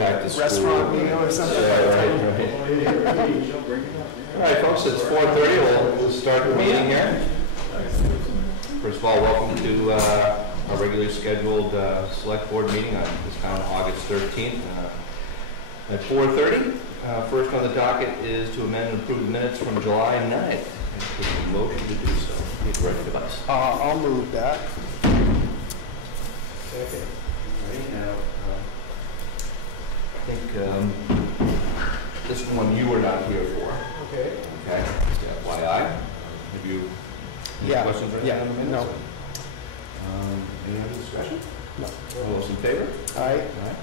back to school. Restaurant meal or something. Yeah, right. All right, folks, it's 4:30. We'll start the meeting here. First of all, welcome to our regularly scheduled select board meeting on this time, August 13th at 4:30. First on the docket is to amend and approve the minutes from July 9th. And a motion to do so. Need a ready device. I'll move that. Okay. Ready now. I think this one you were not here for. Okay. Okay. FYI. Have you any questions or anything on the minutes? No. Any other discussion? No. All those in favor? Aye. Aye.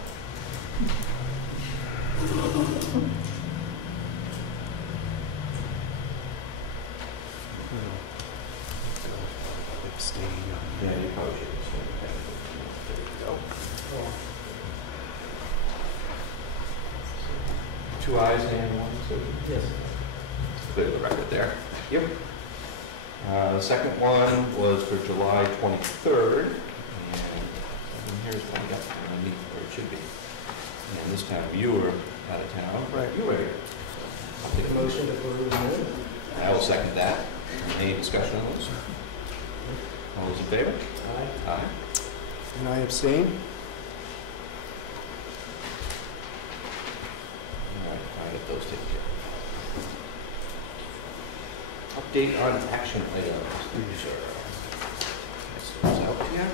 Abstain. Yeah, you probably should. There you go. Two ayes and one abstention? Yes. Clear the record there. Yep. The second one was for July 23rd, and here's one I got underneath where it should be. And this time you were out of town. Right. You were here. I'll take a motion to approve the minutes. I will second that. Any discussion on those? All those in favor? Aye. Aye. And I abstain. All right, I'll get those taken care of. Update on action items. Sure. Next one's out here.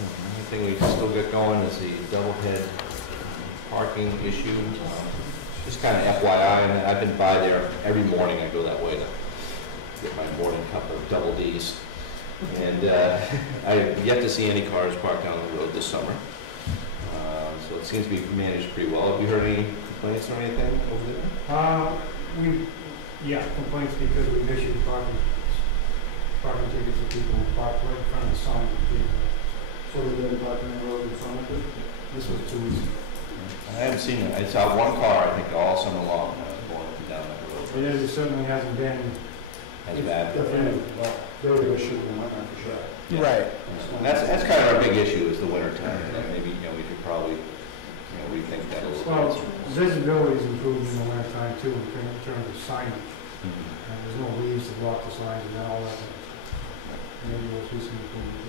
The only thing we still got going is the double head parking issue. Just kind of FYI, and I've been by there every morning. I go that way to get my morning cup of double D's. And I've yet to see any cars parked down the road this summer. So it seems to be managed pretty well. Have you heard any complaints or anything over there? Complaints because we've issued parking tickets to people who park right in front of the sign. So we've been parking on the road in front of it. This was 2 weeks ago. I haven't seen it. I saw one car, I think, all summer long going up and down that road. It certainly hasn't been As bad. they were shooting one for sure. Yeah. Right. And that's kind of our big issue is the winter time. Maybe we should probably rethink that a little Well, bit. visibility is improved in the winter time too in terms of signage. Mm-hmm. And there's no leaves to block the signs and all that. Maybe we'll see some improvement.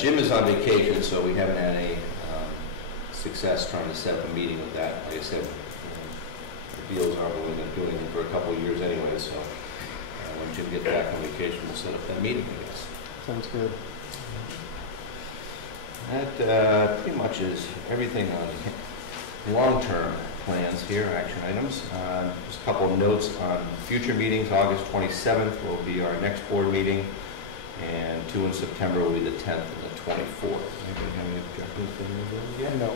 Jim is on vacation, so we haven't had any success trying to set up a meeting with that. Like I said, the deals are we've been doing it for a couple of years anyway, so when Jim gets back on vacation, we'll set up that meeting, I guess. Sounds good. That pretty much is everything on long-term plans here, action items. Just a couple of notes on future meetings. August 27th will be our next board meeting, and 2 in September will be the 10th and the 24th. Anybody have any objections to any of those? Yeah, no.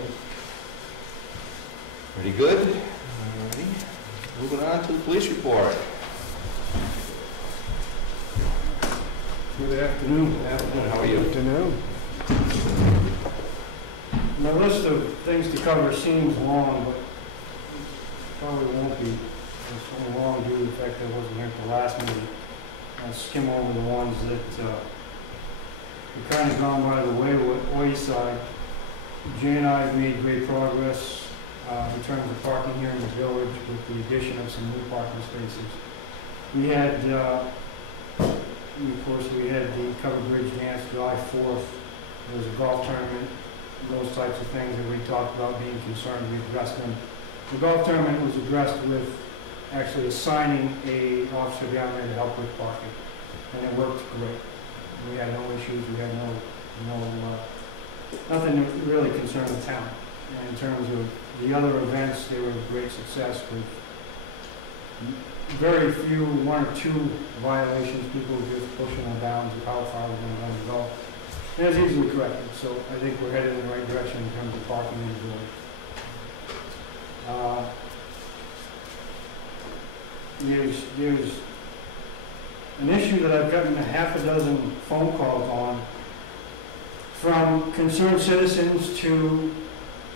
Pretty good. Alrighty. Moving on to the police report. Good afternoon. Good afternoon. How are you? Good to know. My list of things to cover seems long, but probably won't be. It's so long due to the fact that I wasn't here at the last meeting. I'll skim over the ones that we kind of gone by the wayside. Jay and I have made great progress in terms of parking here in the village with the addition of some new parking spaces. We had, of course, we had the Covered Bridge Dance July 4th. There was a golf tournament, those types of things that we talked about being concerned. We addressed them. The golf tournament was addressed with actually assigning an officer down there to help with parking, and it worked great. We had no issues. We had nothing that really concerned the town. And in terms of the other events, they were a great success with very few, 1 or 2 violations. People were just pushing the bounds of how far we're going to let it go. And it's easily corrected, so I think we're headed in the right direction in terms of parking in the village. There's an issue that I've gotten a half a dozen phone calls on from concerned citizens to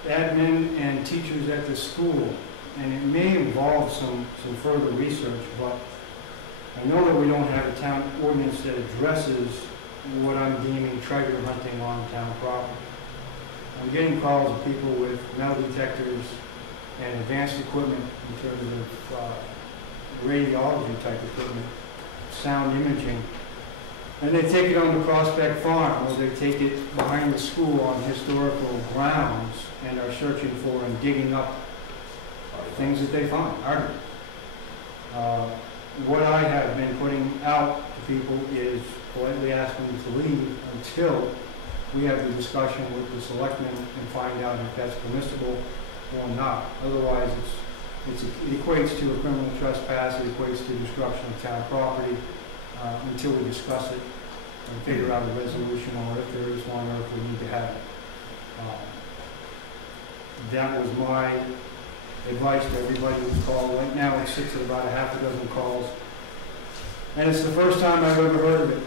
admin and teachers at the school, and it may involve some further research, but I know that we don't have a town ordinance that addresses what I'm deeming treasure hunting on town property. I'm getting calls of people with metal detectors and advanced equipment in terms of radiology type equipment, sound imaging. And they take it on to Prospect Farm, or they take it behind the school on historical grounds and are searching for and digging up things that they find, artifacts. What I have been putting out to people is politely asking them to leave until we have the discussion with the selectmen and find out if that's permissible or not. Otherwise, it equates to a criminal trespass, it equates to destruction of town property until we discuss it and figure out a resolution, or if there is one, or if we need to have it. That was my advice to everybody who's called. Right now, it sits at about a half a dozen calls. And it's the first time I've ever heard of it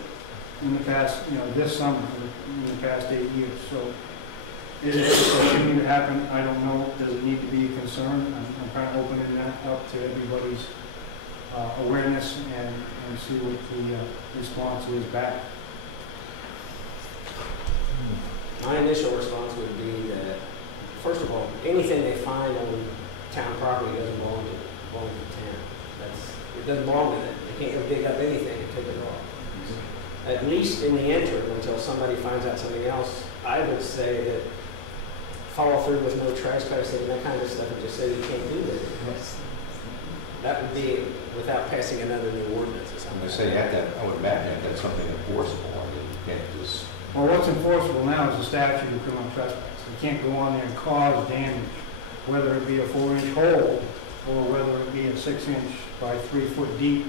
in the past, this summer, in the past 8 years. So is it continuing to happen? I don't know. Does it need to be a concern? I'm kind of opening that up to everybody's awareness and see what the response is back. My initial response would be that, first of all, anything they find on town property doesn't belong to the town. It doesn't belong to them. They can't go dig up anything and take it off. At least in the interim, until somebody finds out something else, I would say that follow through with no trespassing and that kind of stuff, and just say you can't do that. That would be without passing another new ordinance or something. I'm going to say, I would imagine that's something enforceable. I mean, you can't just... Well, what's enforceable now is the statute of criminal trespass. You can't go on there and cause damage, whether it be a 4-inch hole or whether it be a 6-inch by 3-foot deep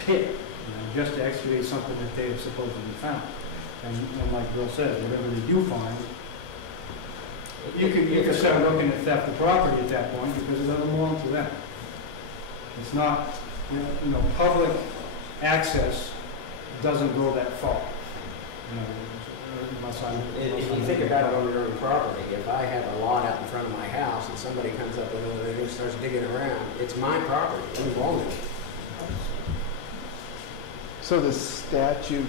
pit, just to excavate something that they have supposedly found. And like Bill said, whatever they do find, you could start looking at theft of property at that point because it doesn't belong to them. It's not, public access doesn't go that far. If you think about it on your own property, if I have a lot out in front of my house and somebody comes up and starts digging around, it's my property. What's wrong with it? So the statute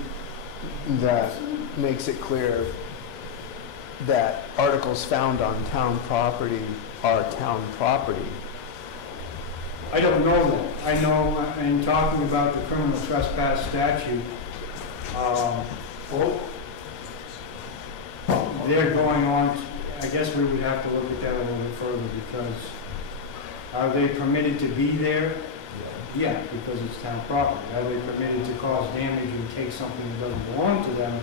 that makes it clear that articles found on town property are town property. I don't know that. I know in talking about the criminal trespass statute, they're going on, I guess we would have to look at that a little bit further, because are they permitted to be there? Yeah, because it's town property. Are they permitted to cause damage and take something that doesn't belong to them?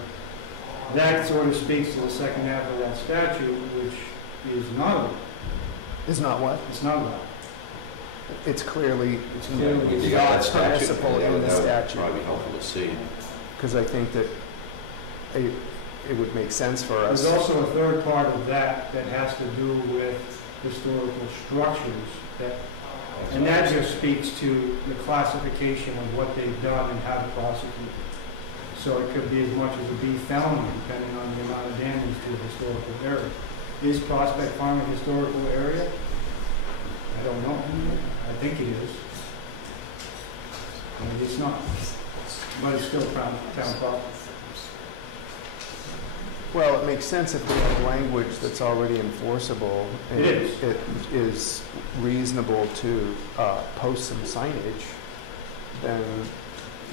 That sort of speaks to the second half of that statute, which is not allowed. Is not what? It's not allowed. It's clearly You got that statute, permissible in the that would statute. probably be helpful to see. Because I think that it would make sense for us. There's also a third part of that that has to do with historical structures, and that just speaks to the classification of what they've done and how to prosecute it. So it could be as much as a B felony, depending on the amount of damage to the historical area. Is Prospect Farm a historical area? I don't know. I think it is. Maybe it's not. But it's still town property. Well, it makes sense if we have language that's already enforceable. And It is. It is reasonable to post some signage, then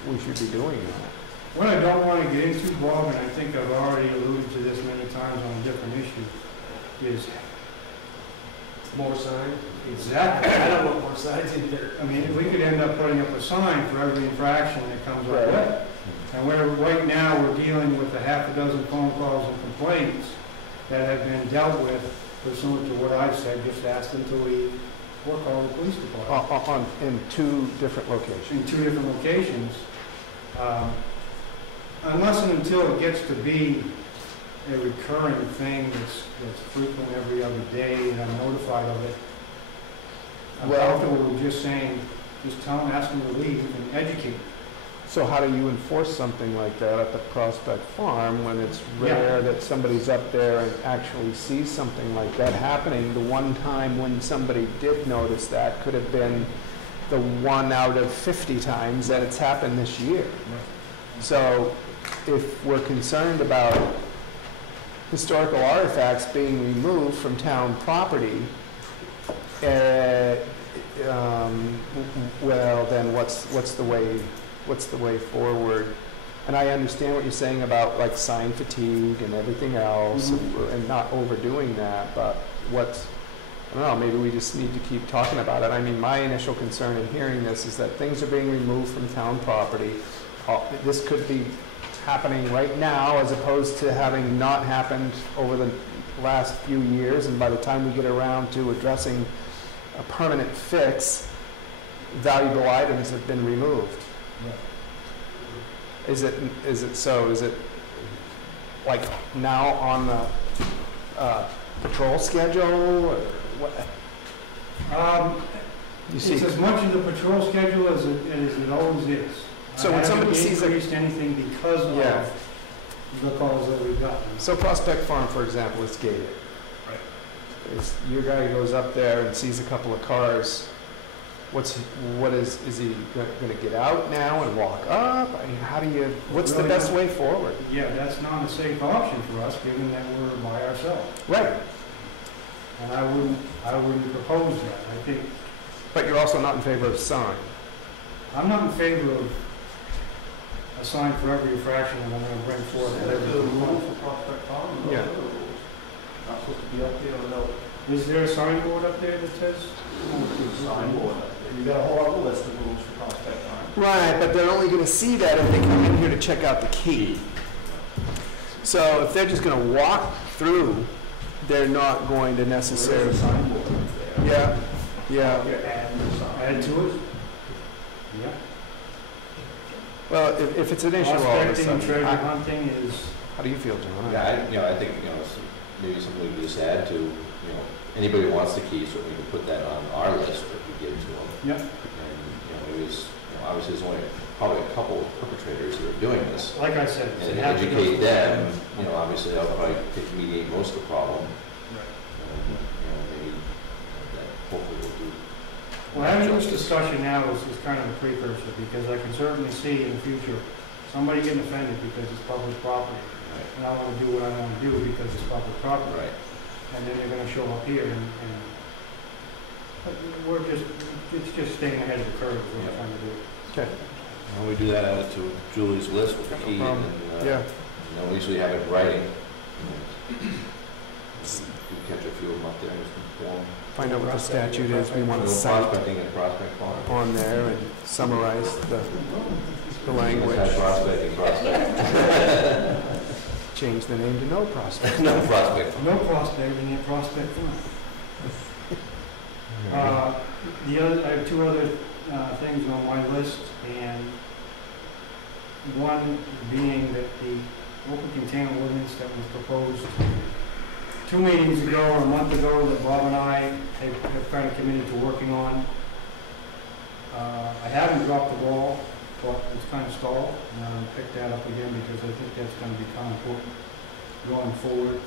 we should be doing that. What I don't want to get into, Bob, and I think I've already alluded to this many times on a different issue, is More signs? exactly. I don't want more signs in there. I mean, we could end up putting up a sign for every infraction that comes our way. And right now, we're dealing with a half a dozen phone calls and complaints that have been dealt with pursuant to what I've said, just ask them to leave or call the police department. In 2 different locations. In 2 different locations. Unless and until it gets to be a recurring thing that's frequent every other day and I'm notified of it, I'm comfortable with just saying, just tell them, ask them to leave and educate. So how do you enforce something like that at the Prospect Farm when it's rare that somebody's up there and actually sees something like that happening? The one time when somebody did notice that could have been the 1 out of 50 times that it's happened this year. So if we're concerned about historical artifacts being removed from town property, well, then what's the way forward? And I understand what you're saying about like sign fatigue and everything else, and not overdoing that, but I don't know, maybe we just need to keep talking about it. I mean, my initial concern in hearing this is that things are being removed from town property. This could be happening right now as opposed to having not happened over the last few years, and by the time we get around to addressing a permanent fix, valuable items have been removed. Is it so? Is it like now on the patrol schedule, or what? You see, It's as much of the patrol schedule as it always is. So when somebody sees I haven't increased anything because of Yeah. the calls that we've gotten. so Prospect Farm, for example, is gated. Right. Your guy goes up there and sees a couple of cars. Is he going to get out now and walk up? I mean, what's the Really best not. way forward? Yeah, that's not a safe option for us, given that we're by ourselves. Right, And I wouldn't propose that. I think, but you're also not in favor of sign. I'm not in favor of a sign for every infraction that I'm gonna bring forth. at every month. Yeah. Not supposed to be up there or no? Is there a signboard up there that says? Signboard. You got a whole other list of rules for Prospect Farm. Right, but they're only going to see that if they come in here to check out the key. So if they're just going to walk through, they're not going to necessarily. There's a signboard up there. Yeah, yeah. You're adding the sign. Add to it? Yeah. Well, if it's an issue all of a Prospecting and sudden, treasure hunting is, how do you feel, John? Yeah, I think, maybe something we can just add to, anybody who wants the key, certainly we can put that on our list that we give to them. yeah. And, maybe obviously there's only probably a couple of perpetrators that are doing this. Like I said, And it has to go educate through- them, obviously that'll probably mediate most of the problem. Right. And, maybe that hopefully will do. Well, having this discussion now is kind of a precursor, because I can certainly see in the future, somebody getting offended because it's public property. Right. And I want to do what I want to do because it's public property. Right. And then they're going to show up here and it's just staying ahead of the curve is what I'm trying to do. Okay, Why don't we do that, add it to Julie's list with the key, and yeah. we usually have it in writing. We catch a few of them up there, just inform. Find out what the statute is we want to Little cite prospecting and prospect farm. on there and summarize the language. Besides prospect. Change the name to no prospect. No prospect. No prospecting at Prospect Farm. I have two other things on my list, and one being that the open container ordinance that was proposed 2 meetings ago or a month ago that Bob and I have kind of committed to working on. I haven't dropped the ball, but it's kind of stalled, and I'll pick that up again because I think that's going to become important going forward.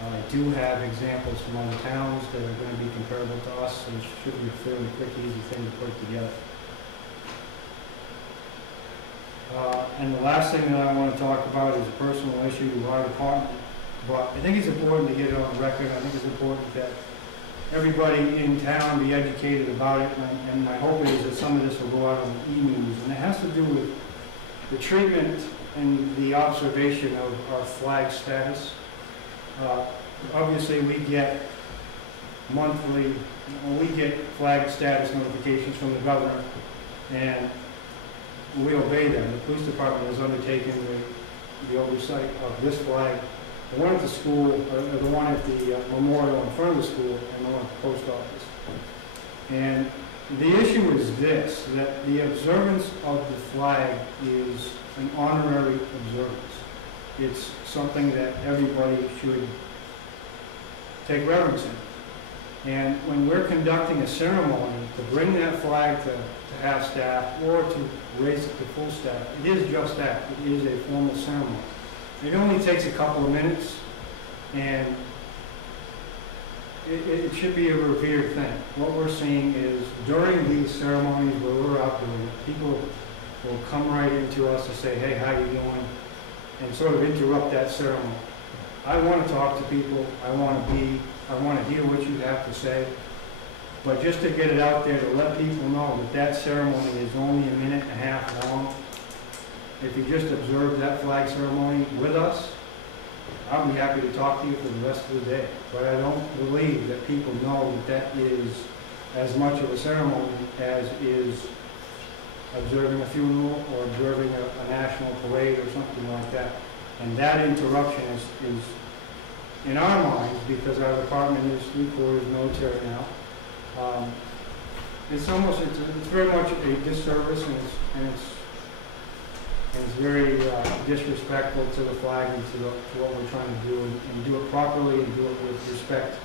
I do have examples from other towns that are going to be comparable to us, and it should be a fairly quick, easy thing to put together. And the last thing that I want to talk about is a personal issue to our department, but I think it's important to get it on record. I think it's important that everybody in town be educated about it, and my hope is that some of this will go out on the e-news, and it has to do with the treatment and the observation of our flag status. Obviously, we get monthly, we get flag status notifications from the governor, and we obey them. The police department has undertaken the oversight of this flag, the one at the school, or the one at the memorial in front of the school, and the one at the post office. And the issue is this, that the observance of the flag is an honorary observance. It's something that everybody should take reverence in. And when we're conducting a ceremony to bring that flag to half-staff or to raise it to full staff, it is just that. It is a formal ceremony. It only takes a couple of minutes, and it should be a revered thing. What we're seeing is during these ceremonies where we're out doing it, people will come right into us to say, hey, how you doing? And sort of interrupt that ceremony. I want to talk to people, I want to hear what you have to say, but just to get it out there, to let people know that that ceremony is only a minute and a half long. If you just observe that flag ceremony with us, I'll be happy to talk to you for the rest of the day. But I don't believe that people know that that is as much of a ceremony as is observing a funeral or observing a national parade or something like that. And that interruption is in our minds, because our department is 3/4 military now, it's very much a disservice, and it's very disrespectful to the flag and to what we're trying to do, and do it properly and do it with respect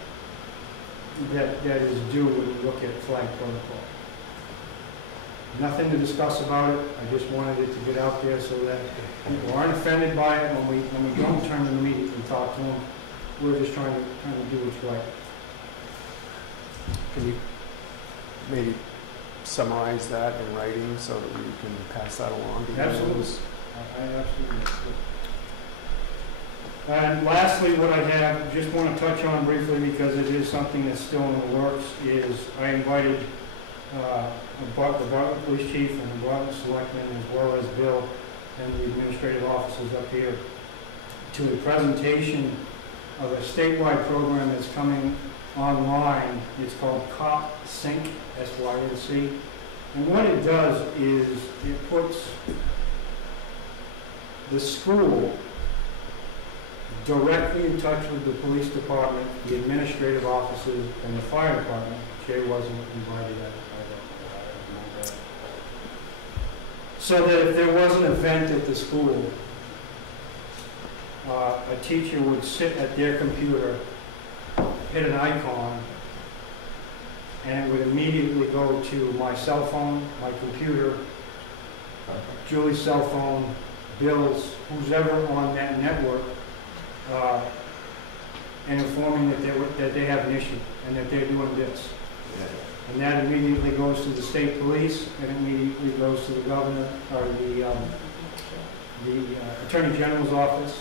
that is due when you look at flag protocol. Nothing to discuss about it. I just wanted it to get out there so that people aren't offended by it when we don't turn to the meeting and talk to them. We're just trying to do what's right. Can you maybe summarize that in writing so that we can pass that along to you? Absolutely. I absolutely. And lastly, what I have, just want to touch on briefly because it is something that's still in the works, is I invited the Bartlett Police Chief and the Bartlett Selectmen, as well as Bill and the administrative officers up here, to a presentation of a statewide program that's coming online. It's called COP Sync, SYNC. And what it does is it puts the school directly in touch with the police department, the administrative officers, and the fire department. Jay wasn't invited, I don't know. So that if there was an event at the school, a teacher would sit at their computer, hit an icon, and it would immediately go to my cell phone, my computer, Julie's cell phone, Bill's, who's ever on that network, and informing that they have an issue and that they're doing this. And that immediately goes to the state police, and immediately goes to the governor or the Attorney General's office.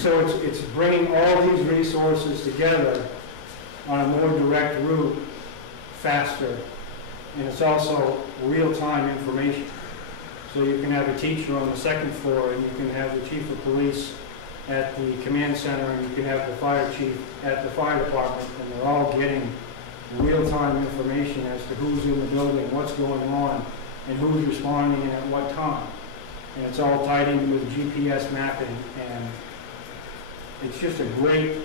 So it's bringing all these resources together on a more direct route, faster, and it's also real-time information. So you can have a teacher on the second floor, and you can have the chief of police at the command center, and you can have the fire chief at the fire department, and they're all getting real-time information as to who's in the building, what's going on, and who's responding and at what time. And it's all tied in with GPS mapping, and it's just a great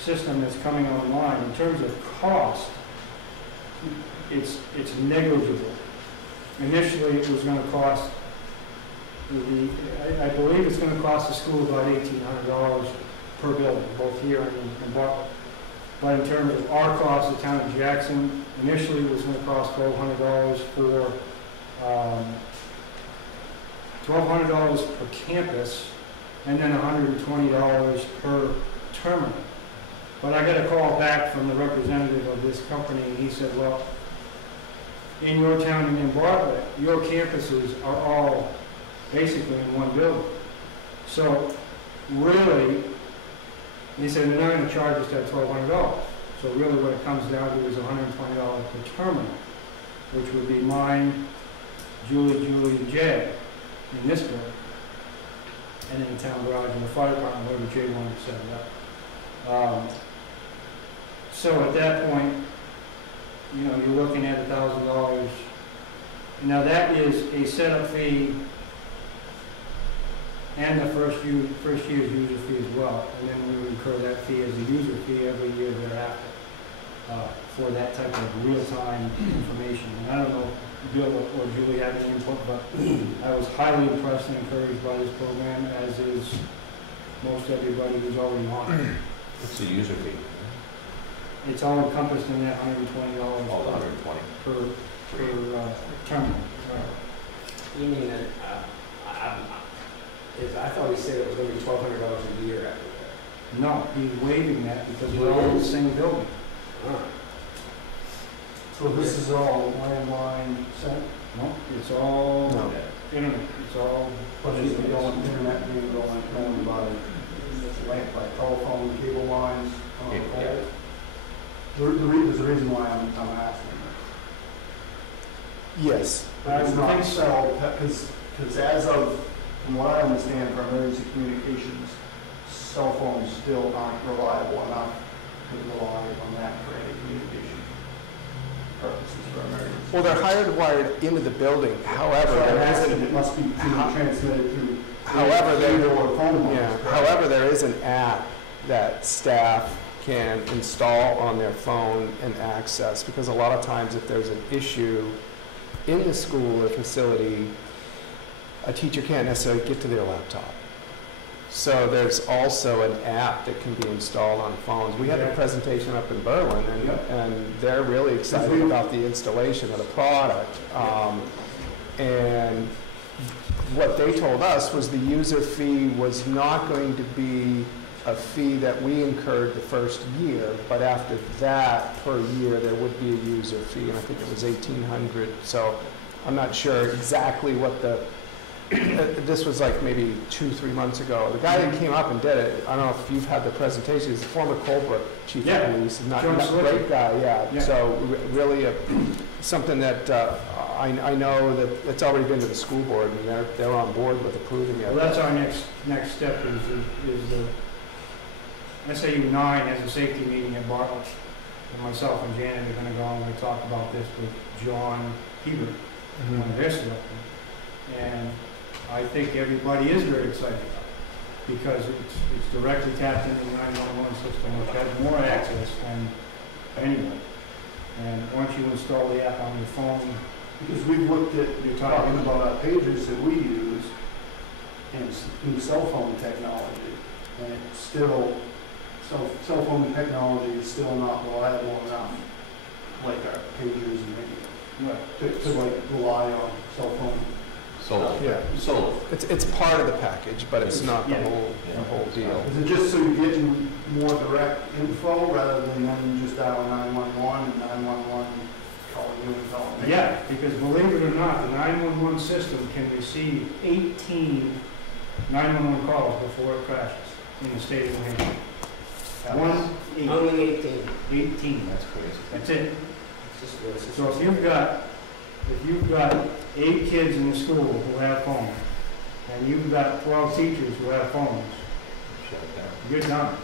system that's coming online. In terms of cost, it's negligible. Initially, it was going to cost I believe it's going to cost the school about $1,800 per building, both here and in Bartlett. But in terms of our cost, the town of Jackson, initially it was going to cost $1,200 for $1,200 per campus, and then $120 per terminal. But I got a call back from the representative of this company, and he said, well, in your town and in Bartlett, your campuses are all basically in one building. So really, he said, they're not going to charge us that $1,200. So really what it comes down to is $120 per terminal, which would be mine, Julie, and Jay in this building, and in the town garage and the fire department, wherever Jay wanted to set it up. So at that point, you know, you're looking at $1,000. Now that is a setup fee and the first year's user fee as well, and then we would incur that fee as a user fee every year thereafter for that type of real-time information. And I don't know if Bill or Julie have any input, but I was highly impressed and encouraged by this program, as is most everybody who's already on it. What's the user fee? It's all encompassed in that $120 All the 120. per terminal. You mean that, I thought he said it was going to be $1,200 a year after that. No, he's waiving that because we're all in the same building. So this is all landline sent? No, it's all No. internet. It's all. But is it going internet being going by telephone There's a reason why I'm asking. Yes. It's not so, because as of, from what I understand, for emergency communications, cell phones still aren't reliable enough to rely on that for any communication purposes for emergency. Well, they're hardwired into the building, however, So there it isn't, must be transmitted through. however, radio or phone lines, yeah, correct? however, there is an app that staff can install on their phone and access, because a lot of times if there's an issue in the school or facility, a teacher can't necessarily get to their laptop. So there's also an app that can be installed on phones. We had a presentation up in Berlin, and they're really excited about the installation of the product. And what they told us was the user fee was not going to be a fee that we incurred the first year, but after that, per year, there would be a user fee, and I think it was $1,800. So I'm not sure exactly what the, this was like maybe 2-3 months ago. The guy that came up and did it, I don't know if you've had the presentation, he's a former Colebrook chief of police, not a great guy, yeah. So really something that I know that it's already been to the school board, and they're on board with approving it. Well, that's our next step is the SAU 9 has a safety meeting at Bartlett. And myself and Janet are going to go and we talk about this with John Hebert, one of their selectmen. And I think everybody is very excited about it because it's directly tapped into the 911 system, which has more access than anyone. And once you install the app on your phone, Because we've looked at, you're talking about our pagers that we use and new cell phone technology, and it's still, cell phone technology is still not reliable enough, like our pagers and radio, to like rely on cell phone. Solar. Yeah. Solar. It's part of the package, but it's not the whole deal. Is it just so you're getting more direct info rather than them just dial 911 and 911 calling you and calling me? yeah, because believe it or not, the 911 system can receive 18 911 calls before it crashes in the state of New Hampshire. Only 18. 18. That's crazy. That's it. It's just, So if you've got 8 kids in the school who have phones, and you've got 12 teachers who have phones, Shut it down. you're done.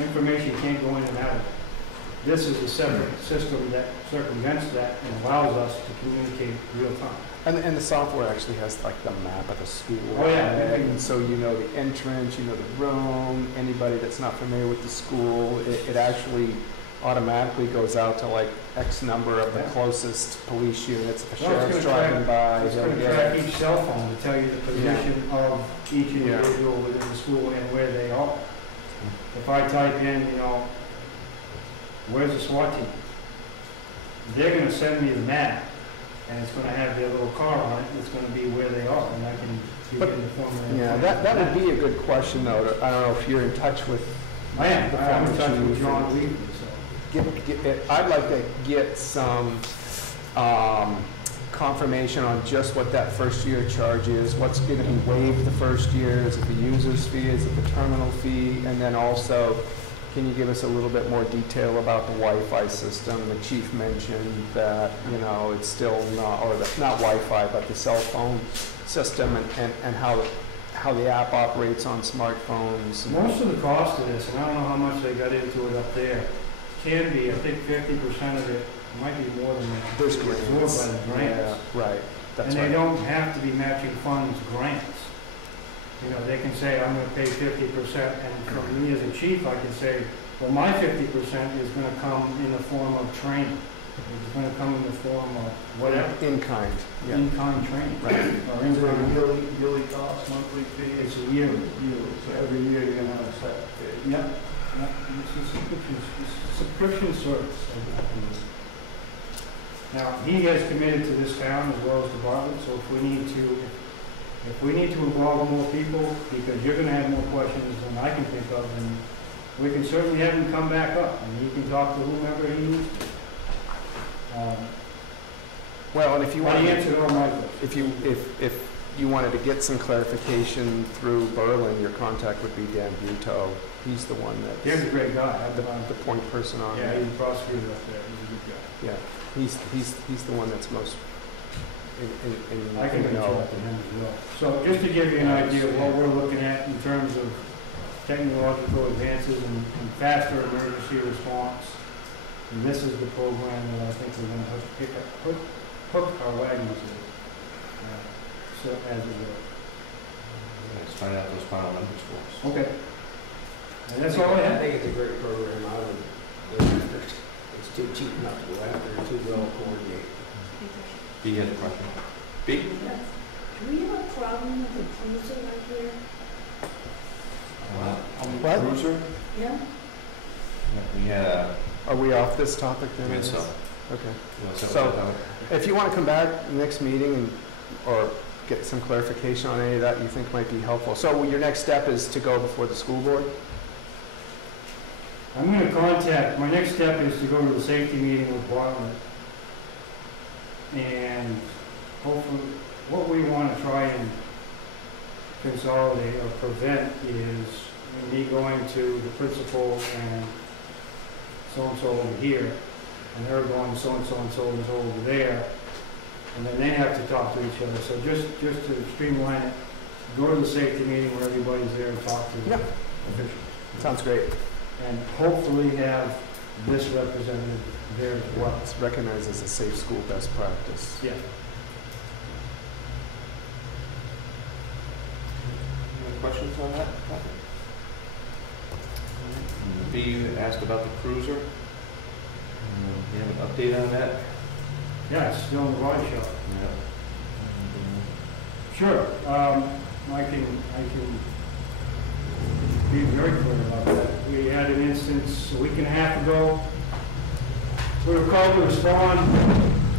Information can't go in and out of it. This is a separate system that circumvents that and allows us to communicate real time. And the software actually has like the map of the school. Oh, yeah. And so you know the entrance, you know the room, anybody that's not familiar with the school, it actually automatically goes out to like X number of the closest police units. If the sheriff's driving by, It's he'll going to get track it. each cell phone to tell you the position of each individual within the school and where they are. If I type in, where's the SWAT team? They're going to send me the map, and it's going to have their little car on it, and it's going to be where they are, and I can give But- you the form. Yeah, that would be a good question though. I don't know if you're in touch with. I am. the I'm in former touch with chief. John Lee, so. I'd like to get some confirmation on just what that first year charge is, what's going to be waived the first year, is it the user's fee, is it the terminal fee, and then also, can you give us a little bit more detail about the Wi-Fi system? The chief mentioned that, it's still not, or not Wi-Fi, but the cell phone system and how the app operates on smartphones. Most of the cost of this, and I don't know how much they got into it up there, can be, I think 50% of it, might be more than that. There's absorbed grants. by the grants. Yeah, right, that's And right. they don't have to be matching funds grants. They can say, I'm gonna pay 50%, and from me as a chief, I can say, well, my 50% is gonna come in the form of training. It's gonna come in the form of whatever, In kind, yeah. in-kind training. Right. Or Is it a in-kind, yearly cost, monthly fee? it's a year. So every year you're gonna have a set fee? Yep. It's a subscription service. Now, he has committed to this town as well as to Bartlett, so if we need to involve more people, because you're gonna have more questions than I can think of, and we can certainly have him come back up, and he can talk to whomever he needs to. Well, and if you But want he to, answered all my questions. if you wanted to get some clarification through Berlin, your contact would be Dan Buto. he's the one He's that's a great guy. the point person on Yeah, that. he's a prosecutor up there. He's a good guy. Yeah, he's the one that's most in I can the reach know. out to him as well. So just to give you an idea of what we're looking at in terms of technological advances and faster emergency response, and this is the program that I think we're going to hook our wagons with. So as it will. Let's find out those final numbers for us. Okay. And that's all I I have. think it's a great program. I would go after it. It's too cheap not to go after it, too well coordinated. B has a question. B? Yes. Do we have a problem with the cruiser right here? What? Cruiser? Yeah? Yeah, we had a, Are we off this topic then? I guess so. Okay. You want to So- set that up? If you want to come back next meeting and, or get some clarification on any of that you think might be helpful. So your next step is to go before the school board? I'm going to contact, my next step is to go to the safety meeting with Bartlett. And hopefully, what we want to try and consolidate or prevent is me going to the principal and so-and-so over here, and they're going so-and-so and so-and-so over there, and then they have to talk to each other. So just to streamline it, go to the safety meeting where everybody's there and talk to the Yeah. officials. Sounds great. And hopefully have this representative there as well. It's recognized as a safe school best practice. Yeah. Any questions on that topic? B, you asked about the cruiser. You have an update on that? Yeah, it's still in the body shop. Yeah. Sure. I can be very clear about that. We had an instance a week and a half ago. We were called to respond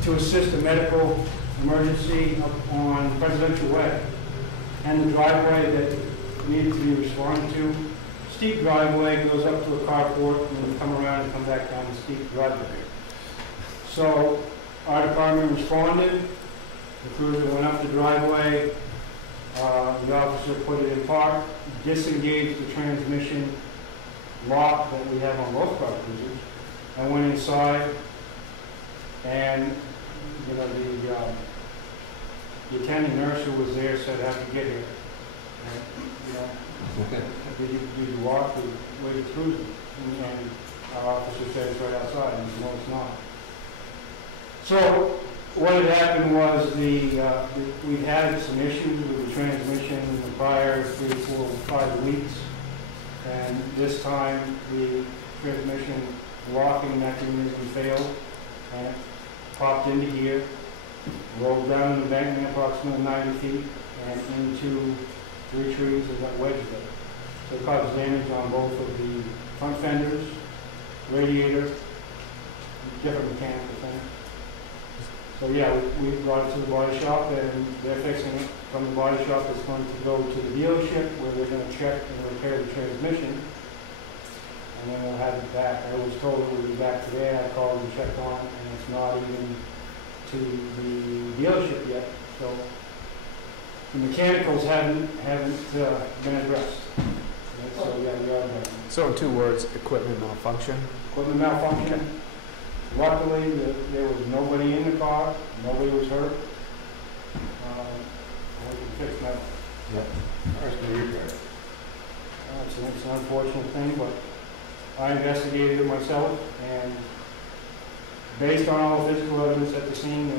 to assist a medical emergency up on Presidential Way. And the driveway that needed to be responded to, steep driveway, goes up to a carport, and then come around and come back down the steep driveway. So our department responded. The cruiser went up the driveway. The officer put it in park, disengaged the transmission lock that we have on both car cruisers, and went inside. And you know the attending nurse who was there said, "How'd you get here?" And, you know, did you walk? Where did the cruiser? And our officer said it's right outside. And he said, "No, it's not." So what had happened was we had some issues with the transmission in the prior 3, 4, 5 weeks, and this time the transmission locking mechanism failed, and it popped into gear, rolled down an embankment approximately 90 feet, and into 3 trees and got wedged there. So it caused damage on both of the front fenders, radiator, different mechanical things. So yeah, we brought it to the body shop, and they're fixing it. From the body shop, it's going to go to the dealership where they're going to check and repair the transmission, and then we'll have it back. I was told it would be back today. I called and checked on it, and it's not even to the dealership yet. So the mechanicals haven't been addressed. So yeah, we are done. So in 2 words, equipment malfunction. Equipment malfunction. Luckily, there was nobody in the car, nobody was hurt. We can fix that. It's an unfortunate thing, but I investigated it myself, and based on all the physical evidence at the scene, I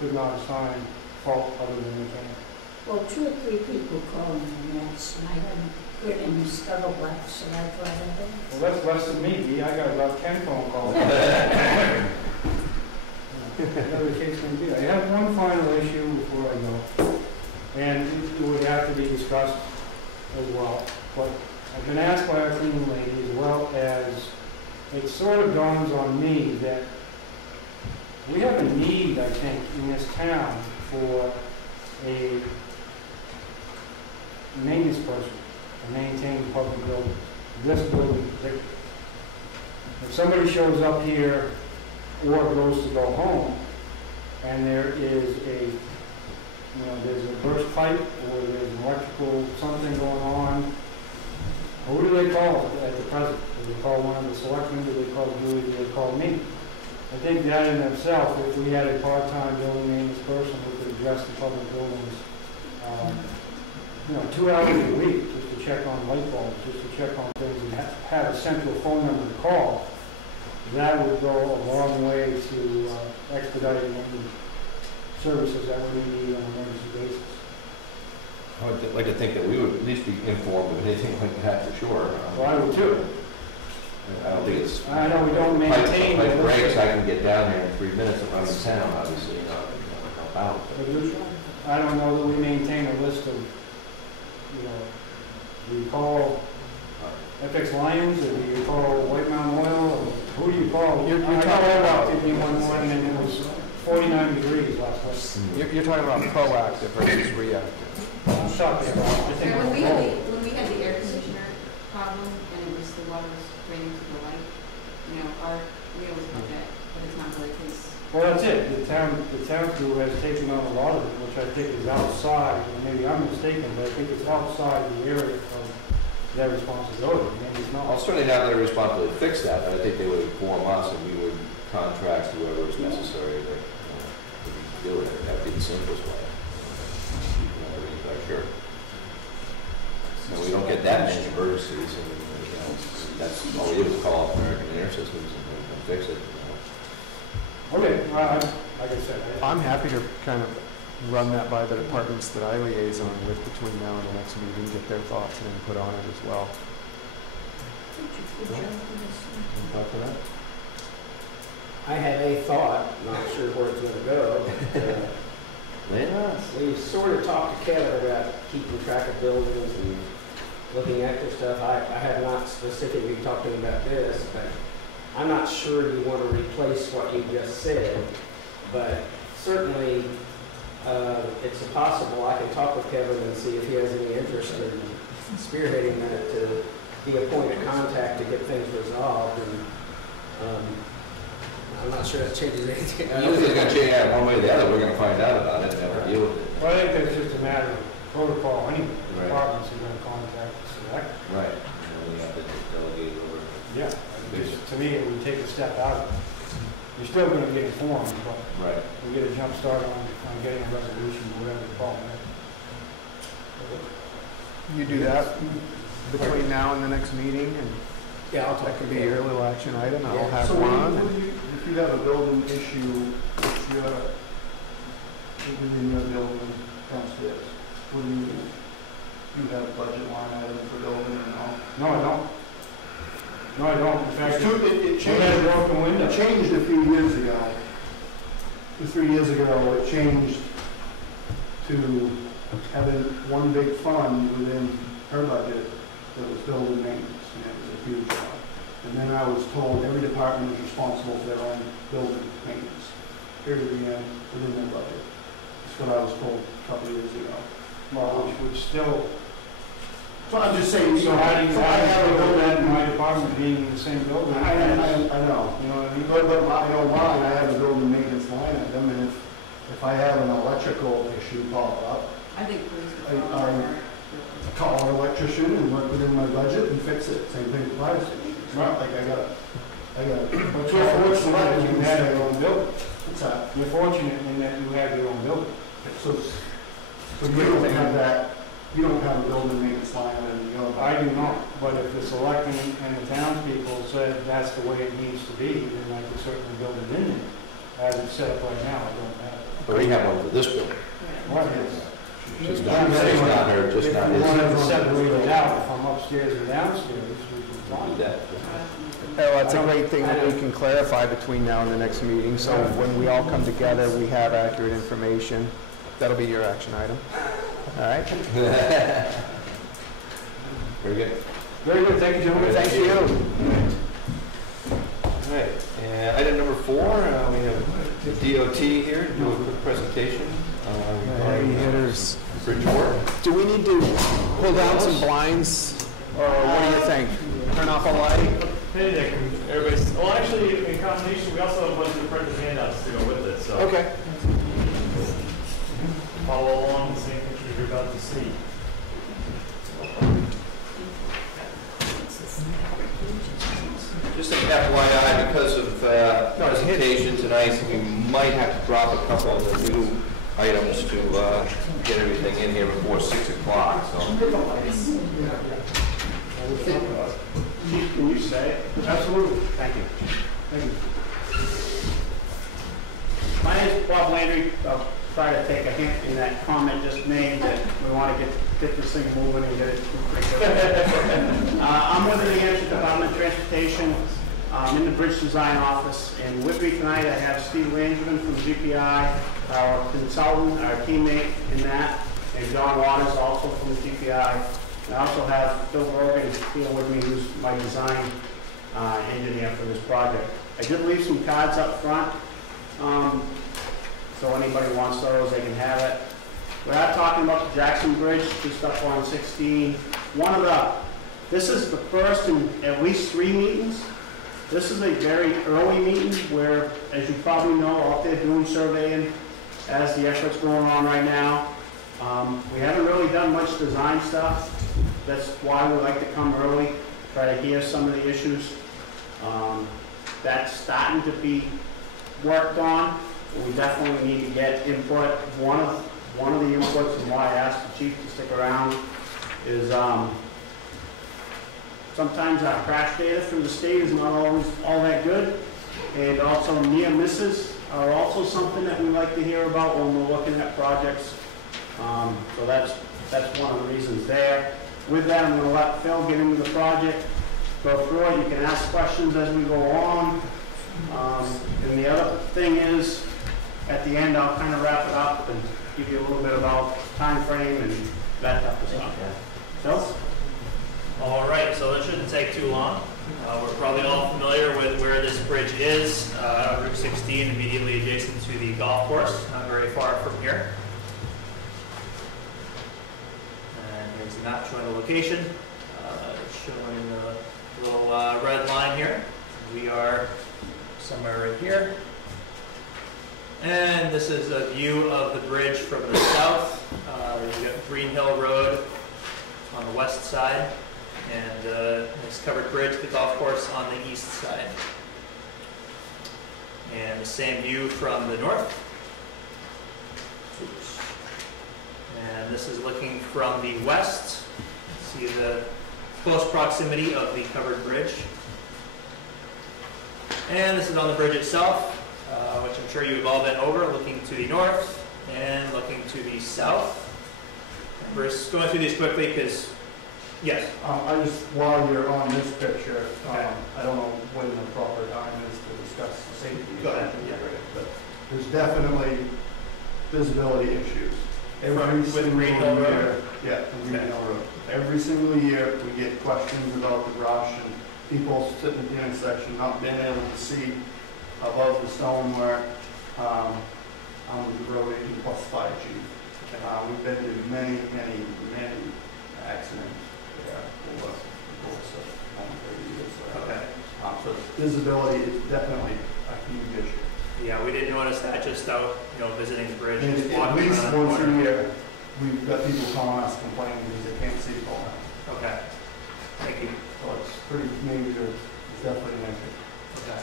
could not assign fault other than the mechanic. Well, 2 or 3 people called me on this, and I hadn't heard any scuttle left, so I thought I Well, that's less than me, I got about 10 phone calls. Whatever the case may be. I have one final issue before I go, and it would have to be discussed as well. But I've been asked by our cleaning lady, as well as it sort of dawns on me that we have a need, I think, in this town for a maintenance person to maintain public buildings, this building in particular. If somebody shows up here or goes to go home, and there is there's a burst pipe, or there's an electrical something going on, Who do they call at the present? Do they call one of the selectmen, do they call Julie, do they call me? I think that in itself, if we had a part-time building maintenance person who could address the public buildings, 2 hours a week, just to check on light bulbs, just to check on things, and have a central phone number to call, that would go a long way to expediting any services that we need on an emergency basis. I would like to think that we would at least be informed of anything like that for sure. Well, I would too. I don't think it's. I know we don't maintain. Like breaks, I can get down there in 3 minutes if I'm in town, obviously, help out. I don't know that we maintain a list of, do you call FX Lions, or do you call White Mountain Oil, or who do you call? You're I talking about- called me one morning and it was 49 degrees last week. You're talking about proactive versus reactive. I'm shocked at that. I think When we we're had wrong. when we had the air conditioner problem and it was the water was draining to the light, we always look at, but it's not really his. Well, that's it. The town crew has taken on a lot of it, which I think is outside, and maybe I'm mistaken, but I think it's outside the area of their responsibility. Maybe it's Well, not. certainly not their responsibility to fix that, but I think they would inform us and we would contract whoever is necessary to deal with it. That'd be the simplest way. Sure. No, we don't get that many emergencies, and that's all we do is call up American Air Systems and fix it. Okay, well, like I said, I'm happy to kind of run that by the departments that I liaison with between now and the next meeting, get their thoughts and input on it as well. Talk to that? I have a thought, not sure where it's gonna go. We sort of talked to Kevin about keeping track of buildings and looking at their stuff. I have not specifically talked to him about this, but I'm not sure you want to replace what you just said, but certainly it's possible. I can talk with Kevin and see if he has any interest in spearheading that to be a point of contact to get things resolved. And I'm not sure that changes anything. I don't think it's going to change that one way or the other. We're going to find out about it and never deal with it. well, I think that's just a matter of protocol. Any Right. departments are going to contact the select. Right. And then we have to just delegate over. Yeah. To me, it would take a step out of it. You're still going to get informed, but Right. we get a jump start on getting a resolution, whatever the problem is. You do that between now and the next meeting, and Yeah, I'll talk that to could be your Kevin. little action item. I'll Yeah. have So one. if you have a building issue, if you're within your building downstairs, what do you have a budget line item for building and all? No, I don't. No, I don't. In fact, It we had a changed, broken window. it changed a few years ago. 2, 3 years ago, it changed to having one big fund within her budget that was building maintenance, and it was a huge one. And then I was told every department is responsible for their own building maintenance, period, within their budget. That's what I was told a couple of years ago. Well, which still, So I'm just saying, so how do you so I have a build that in building, my department being in the same building? I know, You know what I mean? but I know mine, I have a building maintenance line item, and if I have an electrical issue pop up, I think police I- department call an electrician and work within my budget and fix it. Same thing with fire station. It's not like I got. But you're fortunate that you have your own building. What's that? You're fortunate in that you have your own building. So you don't have that, you don't have a building maintenance line item in your I budget. do not, but if the selectmen and the townspeople said that's the way it needs to be, then I could certainly build it in there. As it's set up right now, I don't have it. But we have one for this building. What is? Just not her, just not If his. you wanted to separate it out from upstairs and downstairs, we could Do find that. Oh, that's a great thing that we can clarify between now and the next meeting, so when we all come together, we have accurate information. That'll be your action item. All right? Very good. Very good, thank you, gentlemen. Thank you. All right, and item number 4, we have the DOT here to do a quick presentation. Heavy hitters. Bridge work. Do we need to pull down some blinds, or what do you think? Turn off a light? Hey, Nick, everybody's, well, actually, in combination, we also have a bunch of printed handouts to go with it, so Okay. follow along the same pictures you're about to see. Just an FYI, because of presentation tonight, we might have to drop a couple of the new items to get everything in here before 6 o'clock, so. Chief, can you say? Absolutely. Thank you. Thank you. My name is Bob Landry. I'll try to take a hint in that comment just made that we want to get this thing moving and get it pretty good. I'm with the New Hampshire Department of Transportation. I'm in the Bridge Design Office. And with me tonight, I have Steve Langevin from GPI, our consultant, our teammate in that, and John Waters, also from GPI. I also have Phil Brogan here with me, who's my design engineer for this project. I did leave some cards up front, so anybody wants those, they can have it. We are talking about the Jackson Bridge, just up on 16. This is the first in at least 3 meetings. This is a very early meeting where, as you probably know, out there doing surveying as the effort's going on right now. We haven't really done much design stuff. That's why we like to come early, try to hear some of the issues. That's starting to be worked on. We definitely need to get input. One of the inputs, and why I asked the chief to stick around, is sometimes our crash data from the state is not always all that good, and also near misses are also something that we like to hear about when we're looking at projects. So that's one of the reasons there. With that, I'm going to let Phil get into the project, go through it. You can ask questions as we go on. And the other thing is, at the end, I'll kind of wrap it up and give you a little bit about time frame and that type of stuff. Phil? All right, so this shouldn't take too long. We're probably all familiar with where this bridge is, Route 16, immediately adjacent to the golf course, not very far from here. And here's the map showing the location, showing the little red line here. We are somewhere right here. And this is a view of the bridge from the south. You've got Green Hill Road on the west side, and this covered bridge, the golf course, on the east side. And the same view from the north. Oops. And this is looking from the west. See the close proximity of the covered bridge. And this is on the bridge itself, which I'm sure you've all been over, looking to the north and looking to the south. And we're just going through these quickly because, yes? I just, while you're on this picture, I don't know when the proper time is to discuss the safety Go ahead. issues, Yeah. but there's definitely visibility issues. Every single Green Hill Road? year, yeah, the Green Hill Road. Every single year, we get questions about the rush and people sitting at the intersection not being able to see above the stonework. I'm the road agent plus fire chief. We've been to many accidents there over the course of 30 years. Okay. So visibility is definitely a huge issue. Yeah, we did notice that just out, visiting the bridge. And just at walking least around the once corner. a year, we've got people calling us complaining because they can't see far enough. Okay. Thank you. So it's pretty major, it's definitely an issue. Okay.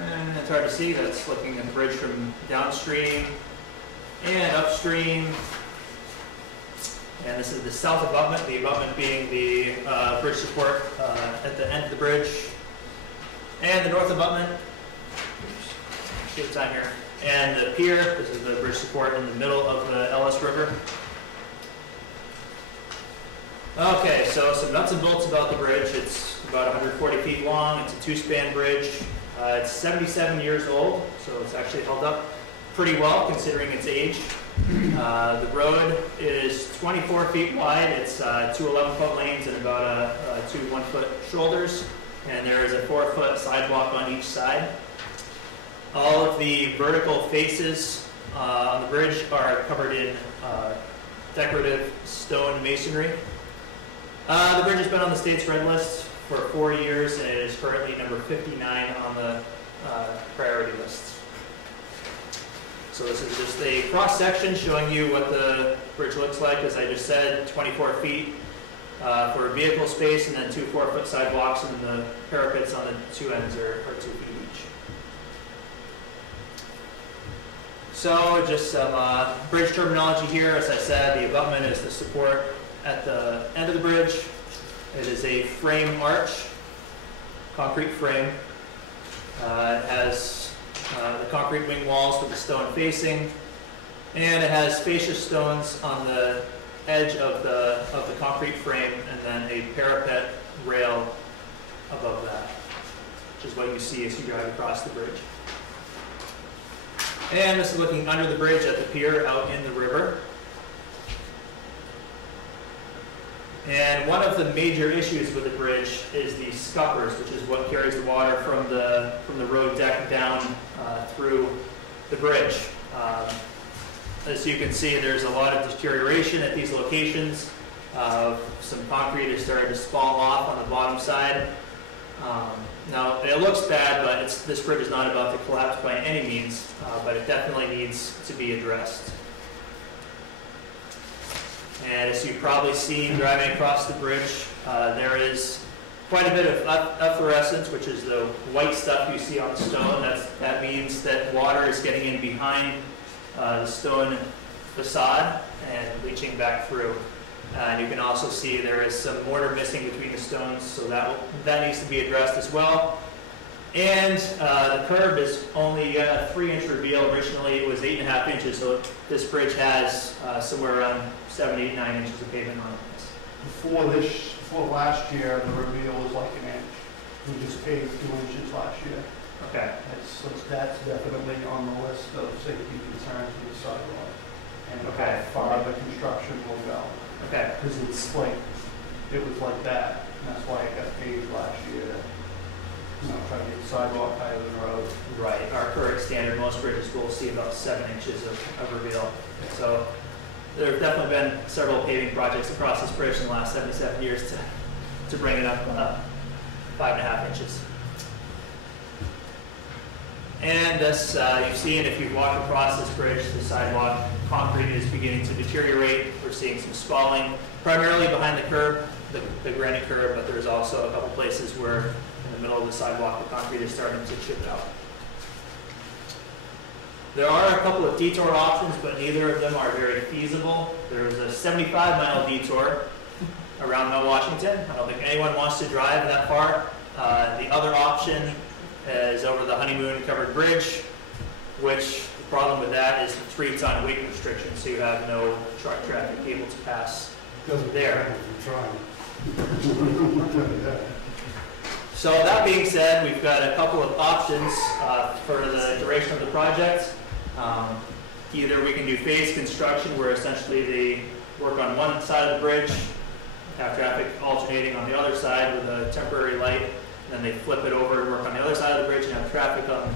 And it's hard to see, that's looking at the bridge from downstream and upstream. And this is the south abutment, the abutment being the bridge support at the end of the bridge. And the north abutment, oops, shave time here. And the pier, this is the bridge support in the middle of the Ellis River. Okay, so some nuts and bolts about the bridge. It's about 140 feet long. It's a 2-span bridge. It's 77 years old, so it's actually held up pretty well considering its age. The road is 24 feet wide. It's 2 11-foot lanes and about 2 1-foot shoulders. And there is a 4-foot sidewalk on each side. All of the vertical faces on the bridge are covered in decorative stone masonry. The bridge has been on the state's red list for 4 years, and it is currently number 59 on the priority list. So this is just a cross-section showing you what the bridge looks like. As I just said, 24 feet for vehicle space, and then 2 4-foot sidewalks, and the parapets on the 2 ends are 2 feet each. So just some bridge terminology here. As I said, the abutment is the support at the end of the bridge. It is a frame arch, concrete frame. It has the concrete wing walls with the stone facing, and it has fascia stones on the edge of the concrete frame, and then a parapet rail above that, which is what you see as you drive across the bridge. And this is looking under the bridge at the pier out in the river. And one of the major issues with the bridge is the scuppers, which is what carries the water from the road deck down through the bridge. As you can see, there's a lot of deterioration at these locations. Some concrete has started to fall off on the bottom side. Now, it looks bad, but this bridge is not about to collapse by any means, but it definitely needs to be addressed. And as you've probably seen driving across the bridge, there is quite a bit of efflorescence, which is the white stuff you see on the stone. That means that water is getting in behind the stone facade and leaching back through. And you can also see there is some mortar missing between the stones, so that needs to be addressed as well. And the curb is only a 3-inch reveal. Originally it was 8.5 inches, so this bridge has somewhere around 7, 8, 9 inches of pavement on it. Before last year, the reveal was like 1 inch. We just paved 2 inches last year. Okay. That's definitely on the list of safety concerns for the sidewalk. And Okay. how far the construction will go. Okay. Because it was like that, and that's why it got paved last year. Try to get the sidewalk higher than the road. Right. Our current standard, most bridges will see about 7 inches of reveal. So there have definitely been several paving projects across this bridge in the last 77 years to bring it up 5.5 inches. And this, you've seen, if you've walked across this bridge, the sidewalk concrete is beginning to deteriorate. We're seeing some spalling, primarily behind the curb, the granite curb, but there's also a couple places where in the middle of the sidewalk, the concrete is starting to chip out. There are a couple of detour options, but neither of them are very feasible. There's a 75-mile detour around Mount Washington. I don't think anyone wants to drive that far. The other option is over the Honeymoon Covered Bridge, which the problem with that is the 3-ton weight restriction, so you have no truck traffic able to pass there. So that being said, we've got a couple of options for the duration of the project. Either we can do phased construction, where essentially they work on one side of the bridge, have traffic alternating on the other side with a temporary light, and then they flip it over and work on the other side of the bridge and have traffic on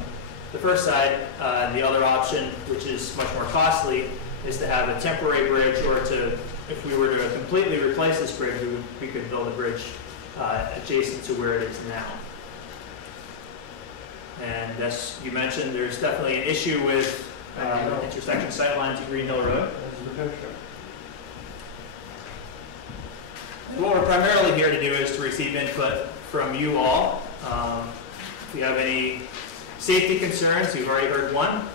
the first side. And the other option, which is much more costly, is to have a temporary bridge, or if we were to completely replace this bridge, we could build a bridge adjacent to where it is now. And as you mentioned, there's definitely an issue with intersection sightlines at Green Hill Road. And what we're primarily here to do is to receive input from you all. If you have any safety concerns, you've already heard one.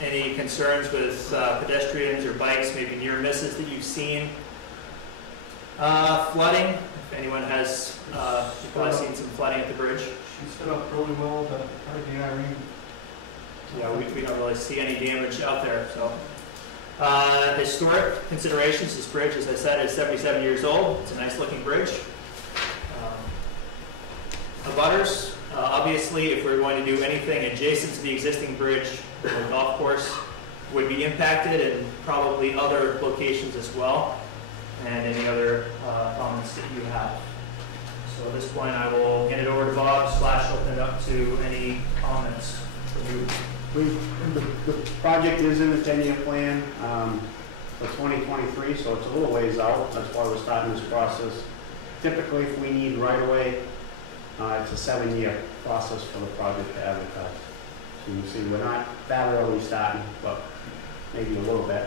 Any concerns with pedestrians or bikes, maybe near misses that you've seen. Flooding, if anyone has, you've probably seen some flooding at the bridge. She set up really well with Hurricane Irene. Yeah, we don't really see any damage out there. So, historic considerations. This bridge, as I said, is 77 years old. It's a nice looking bridge. Abutters, obviously, if we're going to do anything adjacent to the existing bridge, the golf course would be impacted, and probably other locations as well, and any other comments that you have. So at this point, I will hand it over to Bob / open it up to any comments from you. The project is in the 10-year plan for 2023, so it's a little ways out. That's why we're starting this process. Typically, if we need right-of-way, it's a 7-year process for the project to advertise. So you can see we're not that early starting, but maybe a little bit.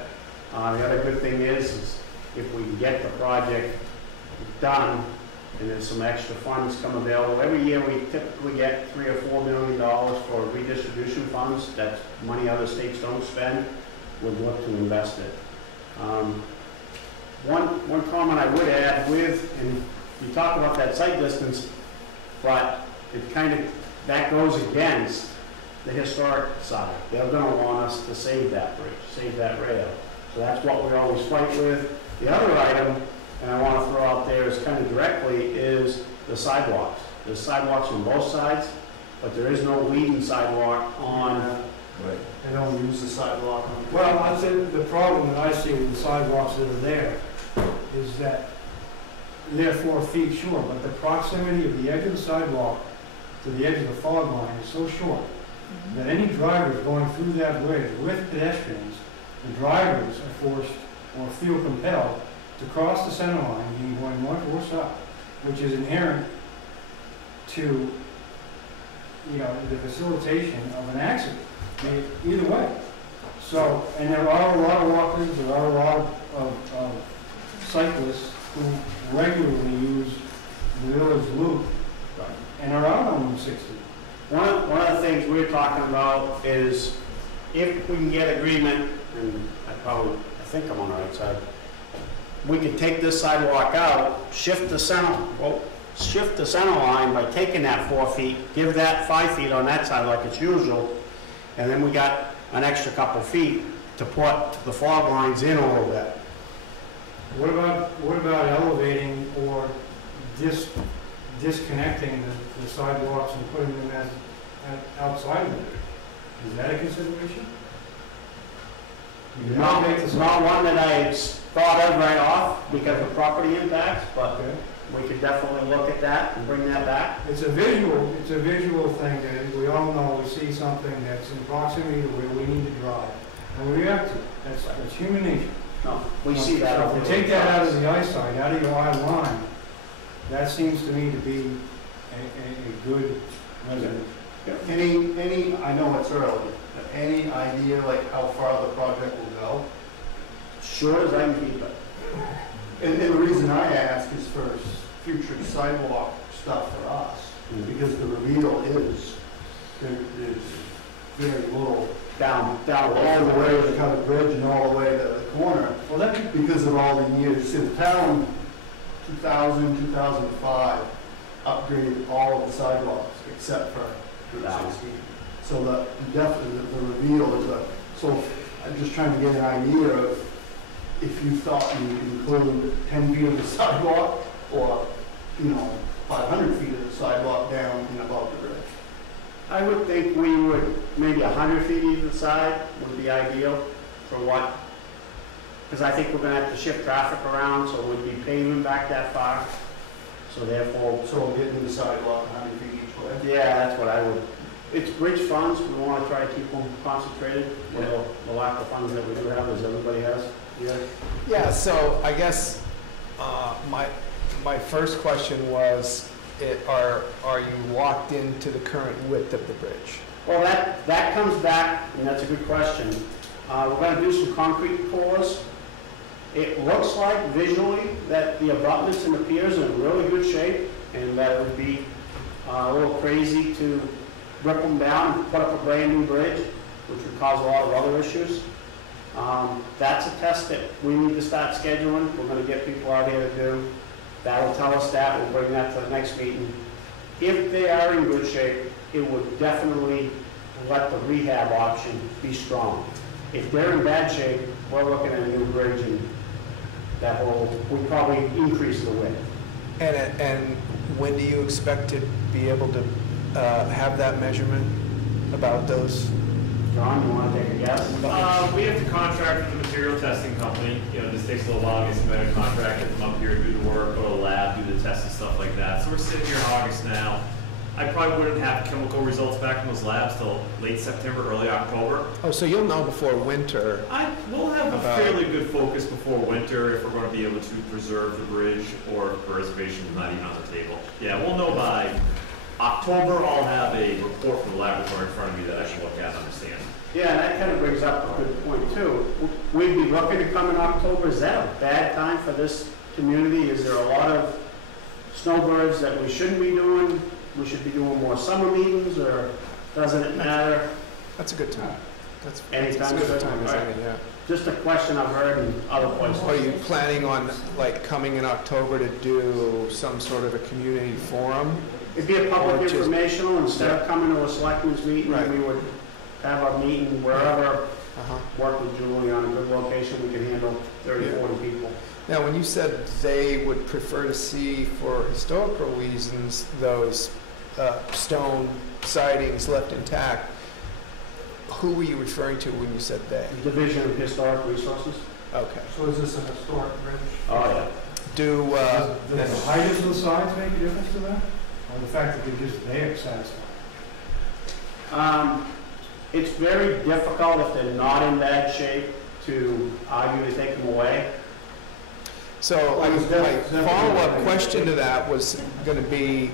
The other good thing is if we can get the project done and there's some extra funds come available, every year we typically get $3 or $4 million for redistribution funds. That's money other states don't spend. We'd look to invest it. One comment I would add and you talk about that site distance, but it kind of, that goes against the historic side. They're going to want us to save that bridge, save that rail. So that's what we always fight with. The other item, and I want to throw out there is kind of directly, is the sidewalks. There's sidewalks on both sides, but there is no leading sidewalk on. Right. They don't use the sidewalk on. Well, I think the problem that I see with the sidewalks that are there is that they're 4 feet short, but the proximity of the edge of the sidewalk to the edge of the fog line is so short that any drivers going through that bridge with pedestrians, the drivers are forced or feel compelled to cross the center line, being going north or south, which is inherent to, the facilitation of an accident, either way. So, and there are a lot of walkers, there are a lot of cyclists who regularly use the village loop and are out on Route 60. One of the things we're talking about is if we can get agreement, and I think I'm on the right side, we could take this sidewalk out, shift the center line by taking that 4 feet, give that 5 feet on that side like it's usual, and then we got an extra couple feet to put the fog lines in a little bit. What about elevating or disconnecting the sidewalks and putting them as outside of it? Is that a consideration? Not one that I thought of right off because of property impacts, but we could definitely look at that and bring that back. It's a visual thing that we all know. We see something that's in proximity to where we need to drive, and we react to it. That's human nature. No, we see that. So if you take that out of the eyesight, out of your eye line, that seems to me to be a good resolution. Any, I know it's early, but any idea like how far the project will go? Sure as I can keep it. And the reason I ask is for future sidewalk stuff for us, because the reveal is, there's very little down all the way to the covered bridge and all the way to the corner. Well, that's because of all the years. See, the town, 2000, 2005, upgraded all of the sidewalks except for Route 16. So the reveal is so I'm just trying to get an idea of if you thought you would include 10 feet of the sidewalk or, 500 feet of the sidewalk down and above the bridge. I would think we would, maybe 100 feet either side would be ideal for what? Because I think we're going to have to shift traffic around, so we'd be paving back that far. So therefore, so we'll get into the sidewalk 100 feet each way. Yeah, that's what I would. It's bridge funds. We want to try to keep them concentrated. With the lack of funds that we do have, as everybody has. Yeah. So I guess my first question was, are you locked into the current width of the bridge? Well, that comes back, and that's a good question. We're going to do some concrete pours. It looks like visually that the abutments and the piers are in really good shape, and that it would be a little crazy to rip them down and put up a brand new bridge, which would cause a lot of other issues. That's a test that we need to start scheduling. We're going to get people out here to do. That will tell us that. We'll bring that to the next meeting. If they are in good shape, it would definitely let the rehab option be strong. If they're in bad shape, we're looking at a new bridge, and that will probably increase the width. And when do you expect to be able to have that measurement about those? John, you want to take a guess? We have to contract with the material testing company. This takes a little while to get some better contract, get them up here, do the work, go to the lab, do the tests and stuff like that. So we're sitting here in August now. I probably wouldn't have chemical results back from those labs till late September, early October. Oh, so you'll know before winter. We'll have a fairly good focus before winter if we're going to be able to preserve the bridge, or if preservation is not even on the table. Yeah, we'll know by October. I'll have a report from the laboratory in front of me that I can look at and understand. Yeah, that kind of brings up a good point too. We'd be looking to come in October. Is that a bad time for this community? Is there a lot of snowbirds that we shouldn't be doing? We should be doing more summer meetings, or doesn't it matter? That's a good time. That's Anytime as is good good. a time as All right. any, yeah. Just a question I've heard in other places. Are you planning on, like, coming in October to do some sort of a community forum? It'd be a public Or just- informational, instead of coming to a selectmen's meeting, Right. we would have our meeting wherever, Uh-huh. work with Julie on a good location, we can handle 30, Yeah. 40 people. Now, when you said they would prefer to see, for historical reasons, those stone sidings left intact, who were you referring to when you said they? Division of Historic Resources? Okay. So is this a historic bridge? Oh, yeah. Do, Does the height of the sides make a difference to that? Or the fact that they're just there satisfied? It's very difficult if they're not in bad shape to argue to take them away. so Well, it's my definitely- follow-up question to that was going to be,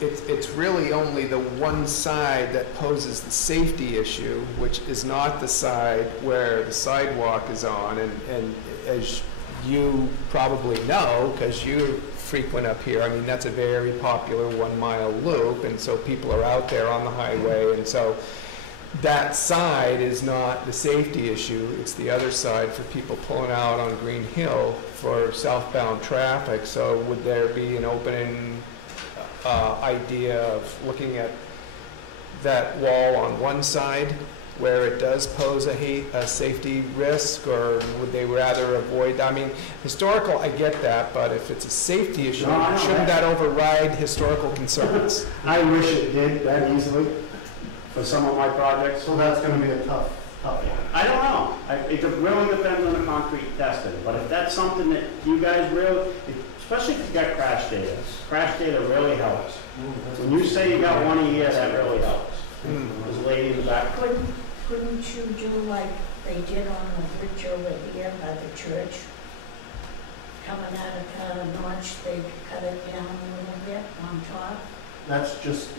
it's really only the one side that poses the safety issue, which is not the side where the sidewalk is on. And as you probably know, because you frequent up here, I mean, that's a very popular 1 mile loop, and so people are out there on the highway, and so that side is not the safety issue, it's the other side for people pulling out on Green Hill for southbound traffic. So would there be an open idea of looking at that wall on one side where it does pose a safety risk, or would they rather avoid? I mean, historical, I get that, but if it's a safety issue, No, I know shouldn't that override historical concerns? I wish it did that easily for some of my projects. So that's gonna be a tough one. I don't know. It really depends on the concrete testing, but if that's something that you guys really, especially if you got crash data really helps. When you say you got one a year, that really helps. There's a lady in the back. Couldn't you do like they did on the bridge over here by the church? Coming out of town of March, they cut it down a little bit on top. That's just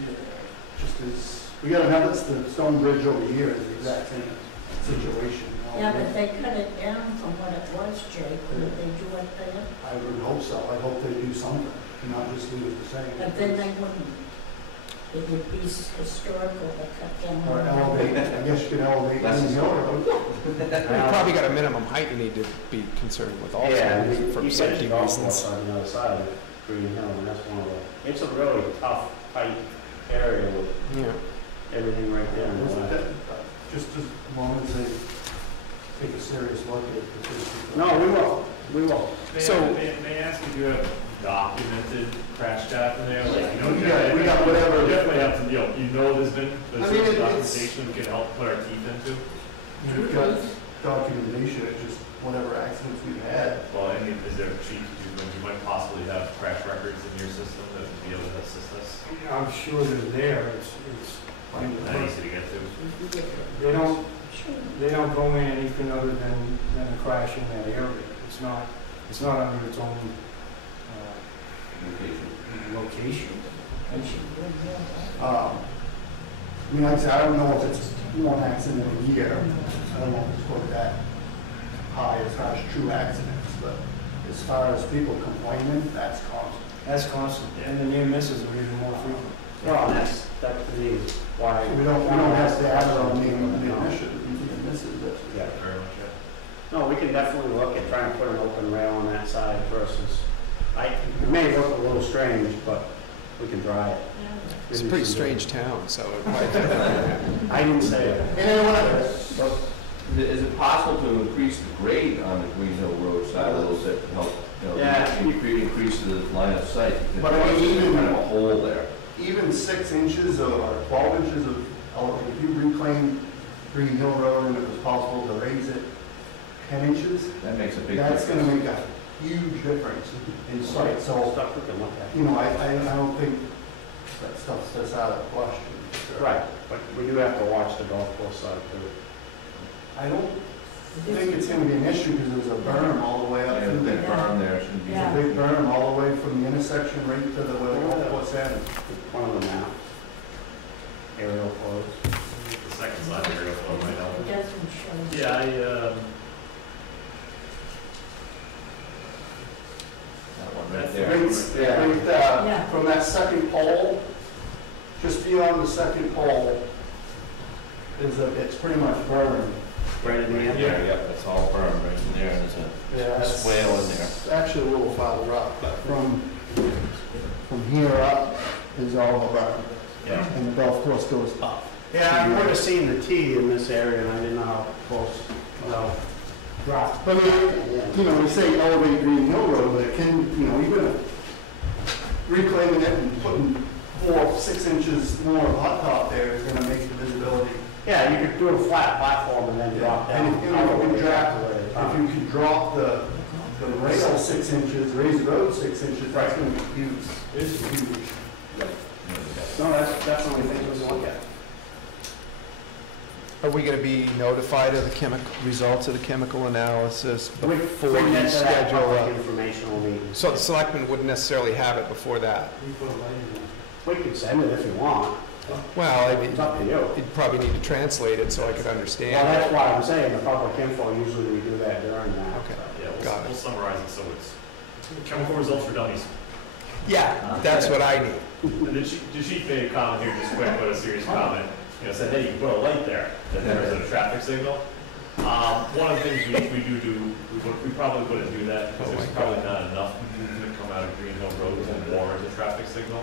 as, we got another, the stone bridge over here is the exact same situation. Yeah, but they cut it down from what it was, Jay. Couldn't they do it there? I would hope so. I hope they do something, and not just leave it the same. But then they wouldn't. It would be historical to cut down. Or elevate, I guess you could elevate Less Green Hill Road. You've probably got a minimum height you need to be concerned with also, Yeah, for you safety get golf reasons. course on the other side of Green Hill, and that's one of the, it's a really tough, tight area with Yeah. everything right there. in the way. Just as long as they take a serious look at it. No, we will. May I ask if you have documented crash data in there, like, you know? We got whatever. We definitely have to, there's been, I there's mean, some it's- documentation we can help put our teeth into. We've got documentation, it's just whatever accidents we've had. Well, I mean, is there a cheat when you might possibly have crash records in your system that would be able to assist us? I'm sure they're there, it's, Not easy to get to. they don't go in anything other than a crash in that area. It's not under its own, location. I mean, like I said, I don't know if it's one accident a year. I don't know if it's quite that high as far as true accidents, but as far as people complaining, that's constant. That's constant, and the near misses are even more frequent. Well, that to me is why. We don't have to add it on the mission, we misses it. Yeah. Very much, yeah. No, we can definitely look at trying to put an open rail on that side versus, it may look a little strange, but we can try it. It's a pretty strange town, so it might. I didn't say it. Is it possible to increase the grade on the Green Hill Road side a little bit to help, Yeah. increase the line of sight? But I mean, There's even- kind of a hole there. Even 6 inches or 12 inches of, if you reclaim Green Hill Road and it was possible to raise it 10 inches, That makes a big that's difference. gonna make a huge difference in sight. So, Stuff we can look at. you know, I don't think that stuff's just out of question. Right, but we do have to watch the golf course side too. I don't think it's gonna be an issue because there's a berm all the way up Yeah, the through big there. berm there shouldn't be. Yeah. There's a big berm all the way from the intersection right to the, where the golf course ends. One of the map. Aerial photos. The second side of the aerial photo might help. It doesn't show. Yeah, That one right That's there. Right, from that second pole, just beyond the second pole, it's pretty much burned. Right in the end. Yeah, yep, it's all burned right in there, and there's a swale in there. It's actually a little farther up, but from here up is all burned. Yeah. And the golf course goes up. Yeah, I would have seen the T in this area, and I didn't know how close, Right. But, you know, we say elevate Green Hill Road, but it can, you know, even reclaiming it and putting 4 or 6 inches more of hot top there is gonna make the visibility. yeah, you could do a flat platform and then drop down. And if you could drop the rail 6 inches, raise the road 6 inches, that's gonna be huge. It's huge. No, that's definitely things we can look at. Are we gonna be notified of the results of the chemical analysis before Bring you that to that schedule public a? informational meeting. So the selectmen wouldn't necessarily have it before that? We could send it if you want. Well, I mean, It's up to you. you'd probably need to translate it so I could Well, understand. that's why I'm saying the public info, usually we do that during that. Okay. Yeah, Got it. we'll summarize it so it's chemical results for dummies. Yeah, that's what I need. And the chief made a comment here, just quick, but a serious comment. You know, said, hey, you can put a light there, that there's a traffic signal. One of the things we do, we probably wouldn't do that, because there's probably not enough movement come out of Green Hill Road to warrant a traffic signal.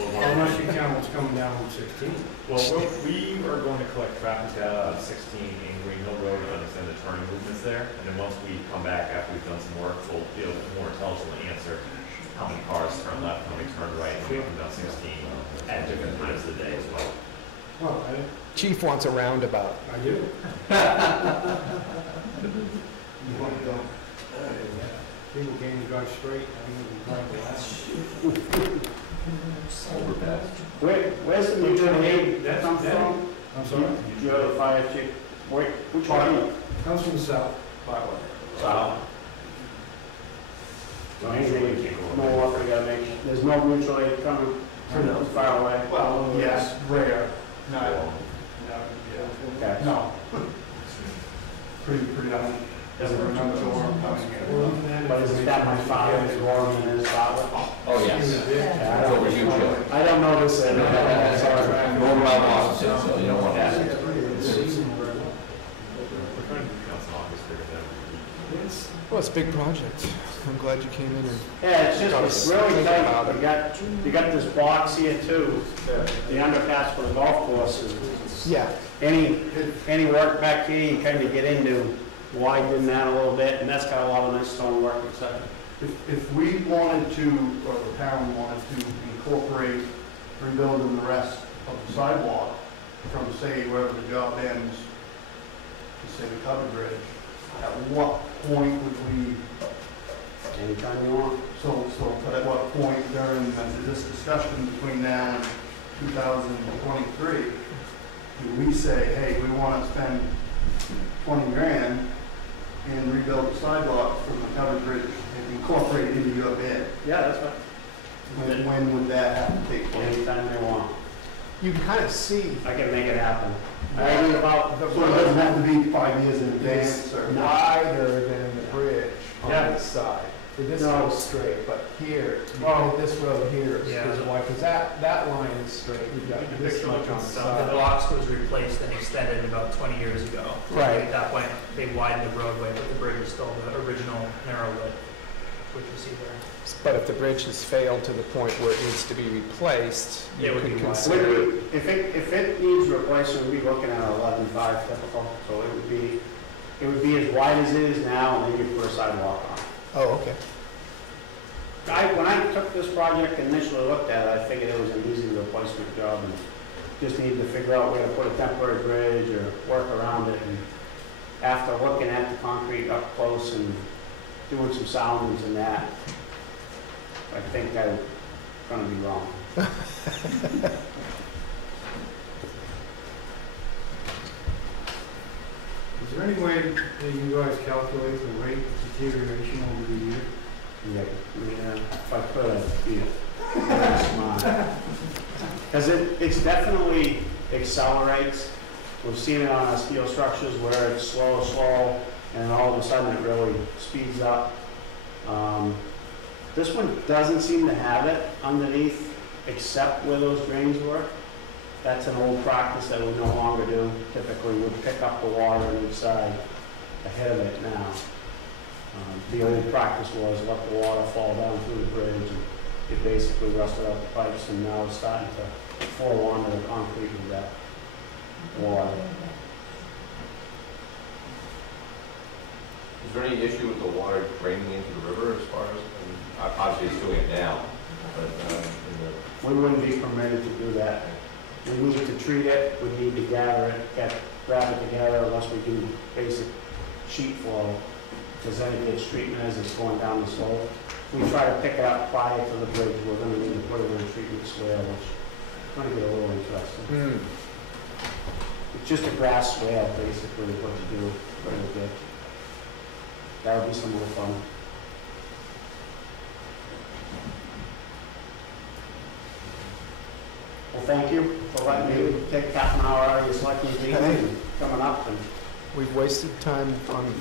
Unless you count what's coming down from 16. Well, we are going to collect traffic data on 16 in Green Hill Road to understand the turning movements there. And then once we come back after we've done some work, we'll be able to more intelligently answer how many cars turn left, how many turn right, and we come down 16 at different times of the day as well. Well, Chief wants a roundabout. I do. You want to go? People can't drive straight, I think we can drive left. Where's the mutual aid That's- come that- from? I'm sorry? You're the fire chief. Wait, which one? Comes from the south. South. No, anything, no what we gotta make, there's no mutual aid coming from far away? Well, yes, rare, not, Okay. no. Pretty, doesn't remember the one coming here. But is it that my father is warm in his father? Oh, yes. Yeah, It's over you, Joe. I don't know this, You're over my boss, so you don't want to. We're trying to do council office figure that. Well, it's a big project. I'm glad you came in and. Yeah, it's just, it's really Think tight. about it. You got this box here too, the underpass for the golf course. Yeah. Any work back here, you kind of get into widen that a little bit, and that's got a lot of nice stone work, etc. If we wanted to, or the town wanted to incorporate rebuilding the rest of the sidewalk from, say, wherever the job ends, to say the covered bridge, at what point would we, Anytime you want. so at what point during this discussion between now and 2023, do we say, hey, we want to spend 20 grand and rebuild the sidewalk from the covered bridge and incorporate it into your bid? Yeah, that's right. When would that have to take place? Anytime they want. You can kind of see I can make it happen. I read about the So it doesn't road have to be 5 years in advance is or? wider than the bridge on Yeah. this side. So this No. goes straight, but here, Oh. this road here is Yeah. wide, because that line is straight. You've got this much on the The side. box was replaced and extended about 20 years ago. Right. At that point, they widened the roadway, but the bridge is still the original narrow width, which you see there. But if the bridge has failed to the point where it needs to be replaced, It you would could be wide. consider. If it needs replacement, we'd be looking at 11.5 typical, so it would be as wide as it is now, and then you put a sidewalk on. Oh, okay. When I took this project and initially looked at it, I figured it was an easy replacement job, and just needed to figure out where to put a temporary bridge or work around it, and after looking at the concrete up close and doing some soundings and that, I think I'm gonna be wrong. Is there any way that you guys calculate the rate of deterioration over the year? Yeah, if I could, I'd be very smart. Because it's definitely accelerates We've seen it on our steel structures where it's slow, and all of a sudden it really speeds up. This one doesn't seem to have it underneath, except where those drains were. That's an old practice that we no longer do. Typically, we'd pick up the water on each side ahead of it now. The old practice was let the water fall down through the bridge, and it basically rusted out the pipes, and now it's starting to flow onto the concrete with that water. Is there any issue with the water draining into the river as far as, I mean, obviously it's doing it now, but We wouldn't be permitted to do that. We need to treat it, we need to gather it, grab it together unless we do basic sheet flow, because then it gets treatment as it's going down the slope. We try to pick it up prior to the bridge, we're gonna need to put it in a treatment swale, which is gonna get a little interesting. It's just a grass swale, basically, is what you do, what you get. That would be some more fun. Well, thank you for letting me take half an hour out of your selectmen's meeting and coming up. And We've wasted time on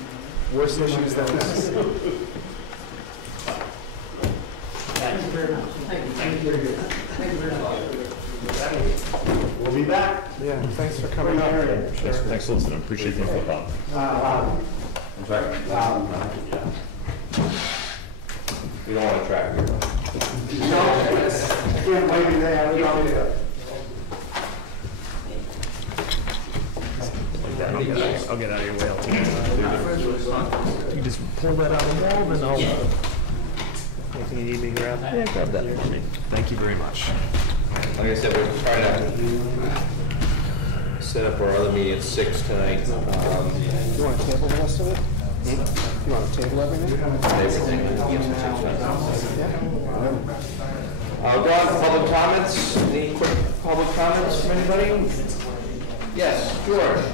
worse issues than this. thank you very much. Thank you very much. We'll be back. Yeah, thanks for coming up. Sure. Thanks, Lieutenant. Appreciate the info, Bob. I'm sorry? We don't want to track here. I can't wait today, I don't know. I'll get out of your way. I'll take it. You just pull that out of the wall, then I'll. Anything you need me to grab? Yeah, grab that. Thank you very much. Like I said, we're trying to set up our other meeting at 6 tonight. You want to table the rest of it? You want to table everything? Everything. Go on to public comments. Any quick public comments from anybody? Yes, George.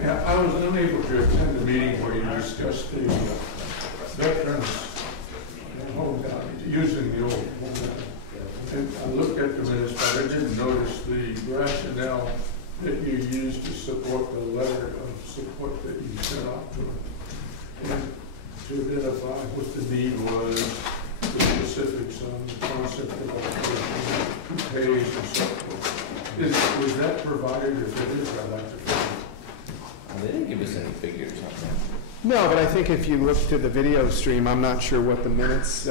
Yeah, I was unable to attend the meeting where you discussed the veterans hometown, using the old hometown. And I looked at the minutes, but I didn't notice the rationale that you used to support the letter of support that you sent off to them. And to identify what the need was, the specifics on the concept of who pays and so forth. Was that provided? If it is, I'd like to know. They didn't give us any figures on that. No, but I think if you look to the video stream, I'm not sure what the minutes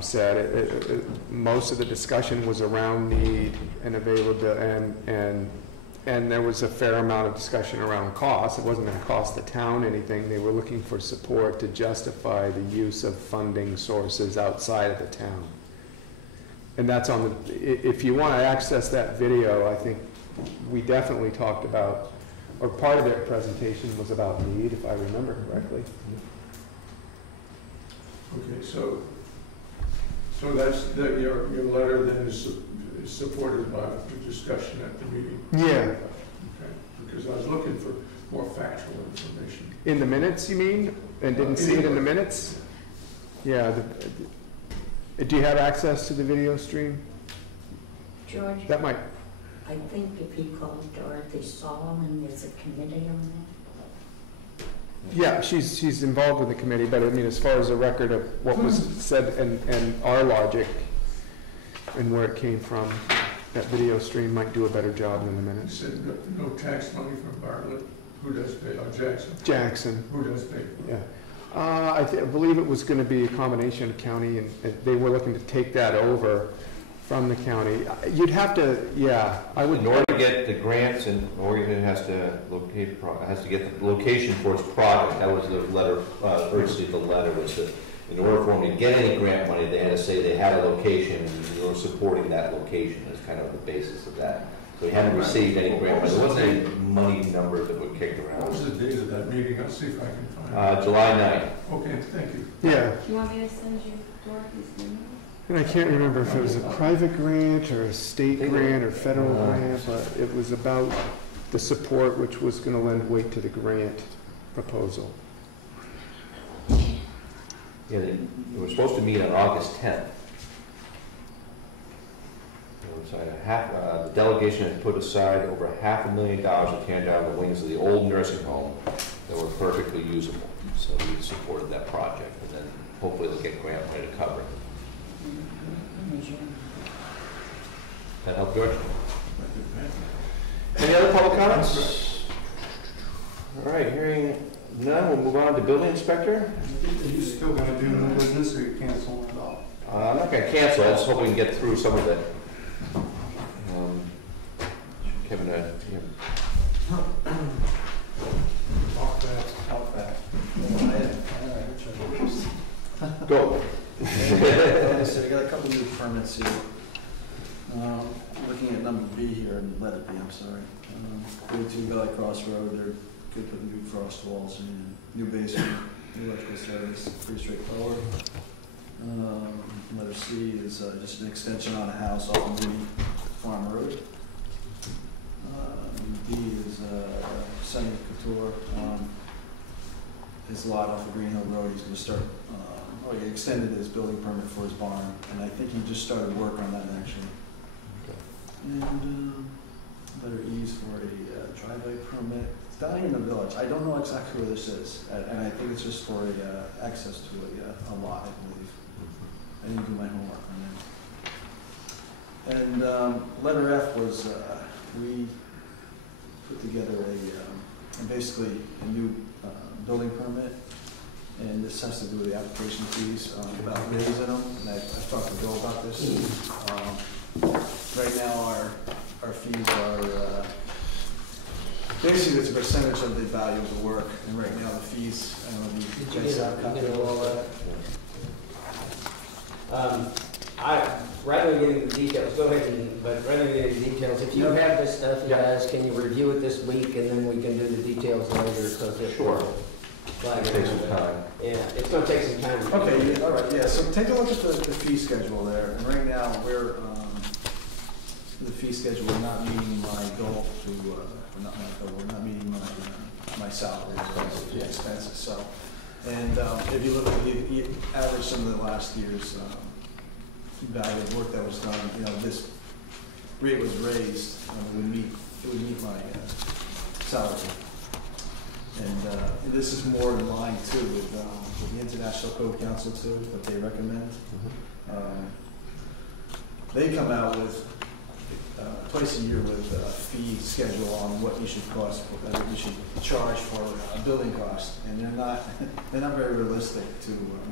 said. Most of the discussion was around need and availability, and there was a fair amount of discussion around cost. It wasn't going to cost the town anything. They were looking for support to justify the use of funding sources outside of the town. And that's on the, if you want to access that video, I think we definitely talked about, or part of their presentation was about need, if I remember correctly. Okay, so that's your letter then is supported by the discussion at the meeting. Yeah. Okay, because I was looking for more factual information. In the minutes, you mean? And didn't see it in the minutes? Yeah. Do you have access to the video stream? George, That might. I think if he called Dorothy Solomon, there's a committee on that. Yeah, she's involved with the committee, but I mean, as far as a record of what was said and our logic and where it came from, that video stream might do a better job than the You minutes. said no tax money from Bartlett. Who does pay? Oh, Jackson. Jackson. Who does pay? Yeah. I believe it was going to be a combination of county, and they were looking to take that over from the county. You'd have to, yeah, I would. In order to get the grants, and Oregon has to locate, has to get the location for its project. That was the letter, urgency of the letter was that in order for them to get any grant money, they had to say they had a location and they were supporting that location as kind of the basis of that. So we hadn't received any grant money. There wasn't any money numbers that were kicked What around. was the date of that meeting? I'll see if I can find it. July 9th. Okay, thank you. Yeah. Do you want me to send you Dorothy's email? And I can't remember if it was a private grant or a state grant or federal grant, but it was about the support which was going to lend weight to the grant proposal. Yeah, they were supposed to meet on August 10th. the delegation had put aside over $500,000 to tear down the wings of the old nursing home that were perfectly usable. So we supported that project, and then hopefully they'll get grant money to cover it. That help, George? Any other public comments? All right, hearing none, we'll move on to building inspector. Are you still gonna do new business or you canceling it all? I'm not gonna cancel, I just hope we can get through some of it. Kevin, go. So I got a couple new permits here. Looking at number B here, and letter B, I'm sorry. 32 Valley Cross Road, they're good for new frost walls and new basement, new electrical service, pretty straightforward. Letter C is just an extension on a house off of the Farm Road. D is Senator Couture, his lot off of Green Hill Road. He's going to start, he extended his building permit for his barn, and I think he just started work on that actually. And letter E is for a driveway permit. It's down here in the village. I don't know exactly where this is, and I think it's just for access to a lot, I believe. I didn't do my homework on that. And letter F was we put together basically a new building permit, and this has to do with the application fees, about raising them, and I've talked to Bill about this. Right now our fees are, basically it's a percentage of the value of the work, and right now the fees, I don't know if you guys have a copy of all that. Rather than getting the details, go ahead but rather than getting the details, if you have this stuff, you guys, can you review it this week, and then we can do the details later, because it Sure. Flag Take some time. Yeah, it's gonna take some time. Okay, yeah, all right, yeah, so take a look at the fee schedule there, and right now, we're, the fee schedule, we're not meeting my goal to, we're not meeting my salary, the expenses, so. And if you look at the average some of the last year's value of work that was done, this rate was raised, it would meet my salary. And this is more in line too with the International Code Council too, what they recommend. They come out with twice a year with a fee schedule on what you should you should charge for a building cost, and they're not very realistic to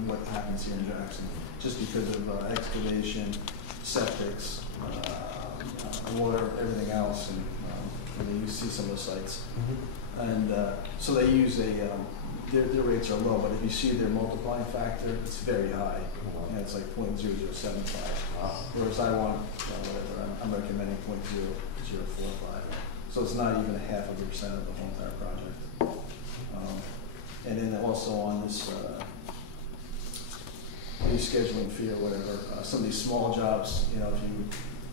what happens here in Jackson, just because of excavation, septics, water, everything else, and you see some of the sites. And so they use their rates are low, but if you see their multiplying factor, it's very high. It's like 0.0075. Whereas I want, whatever, I'm recommending 0.0045. So it's not even 0.5% of the whole entire project. And then also on this rescheduling fee or whatever, some of these small jobs, if you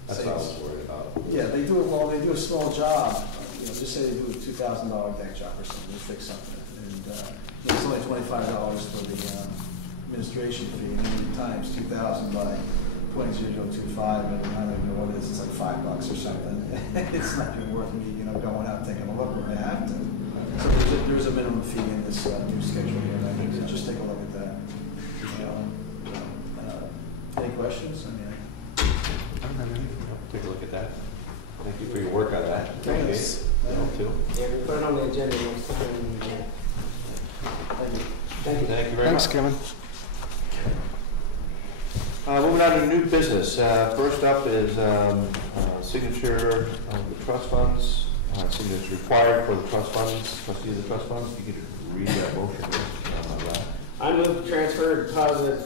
That's what I was worried about. yeah, they do a small job. Just say they do a $2,000 deck job or something, they fix something, and it's only $25 for the administration fee, and then times 2,000 by 0.0025, and I don't even know what it is. It's like $5 or something. It's not even worth me, going out and taking a look where I have to. So there's a minimum fee in this new schedule here, and I think just take a look at that. Any questions? Take a look at that. Thank you for your work on that. Thanks. Too. Yeah, we put it on the agenda next time. Thank you. Thank you. Thank you very Thanks, much. Kevin. Moving on to new business. First up is signature of the trust funds. Signature required for the trust funds. Trustee of the trust funds. If you could read that motion. I move to transfer deposit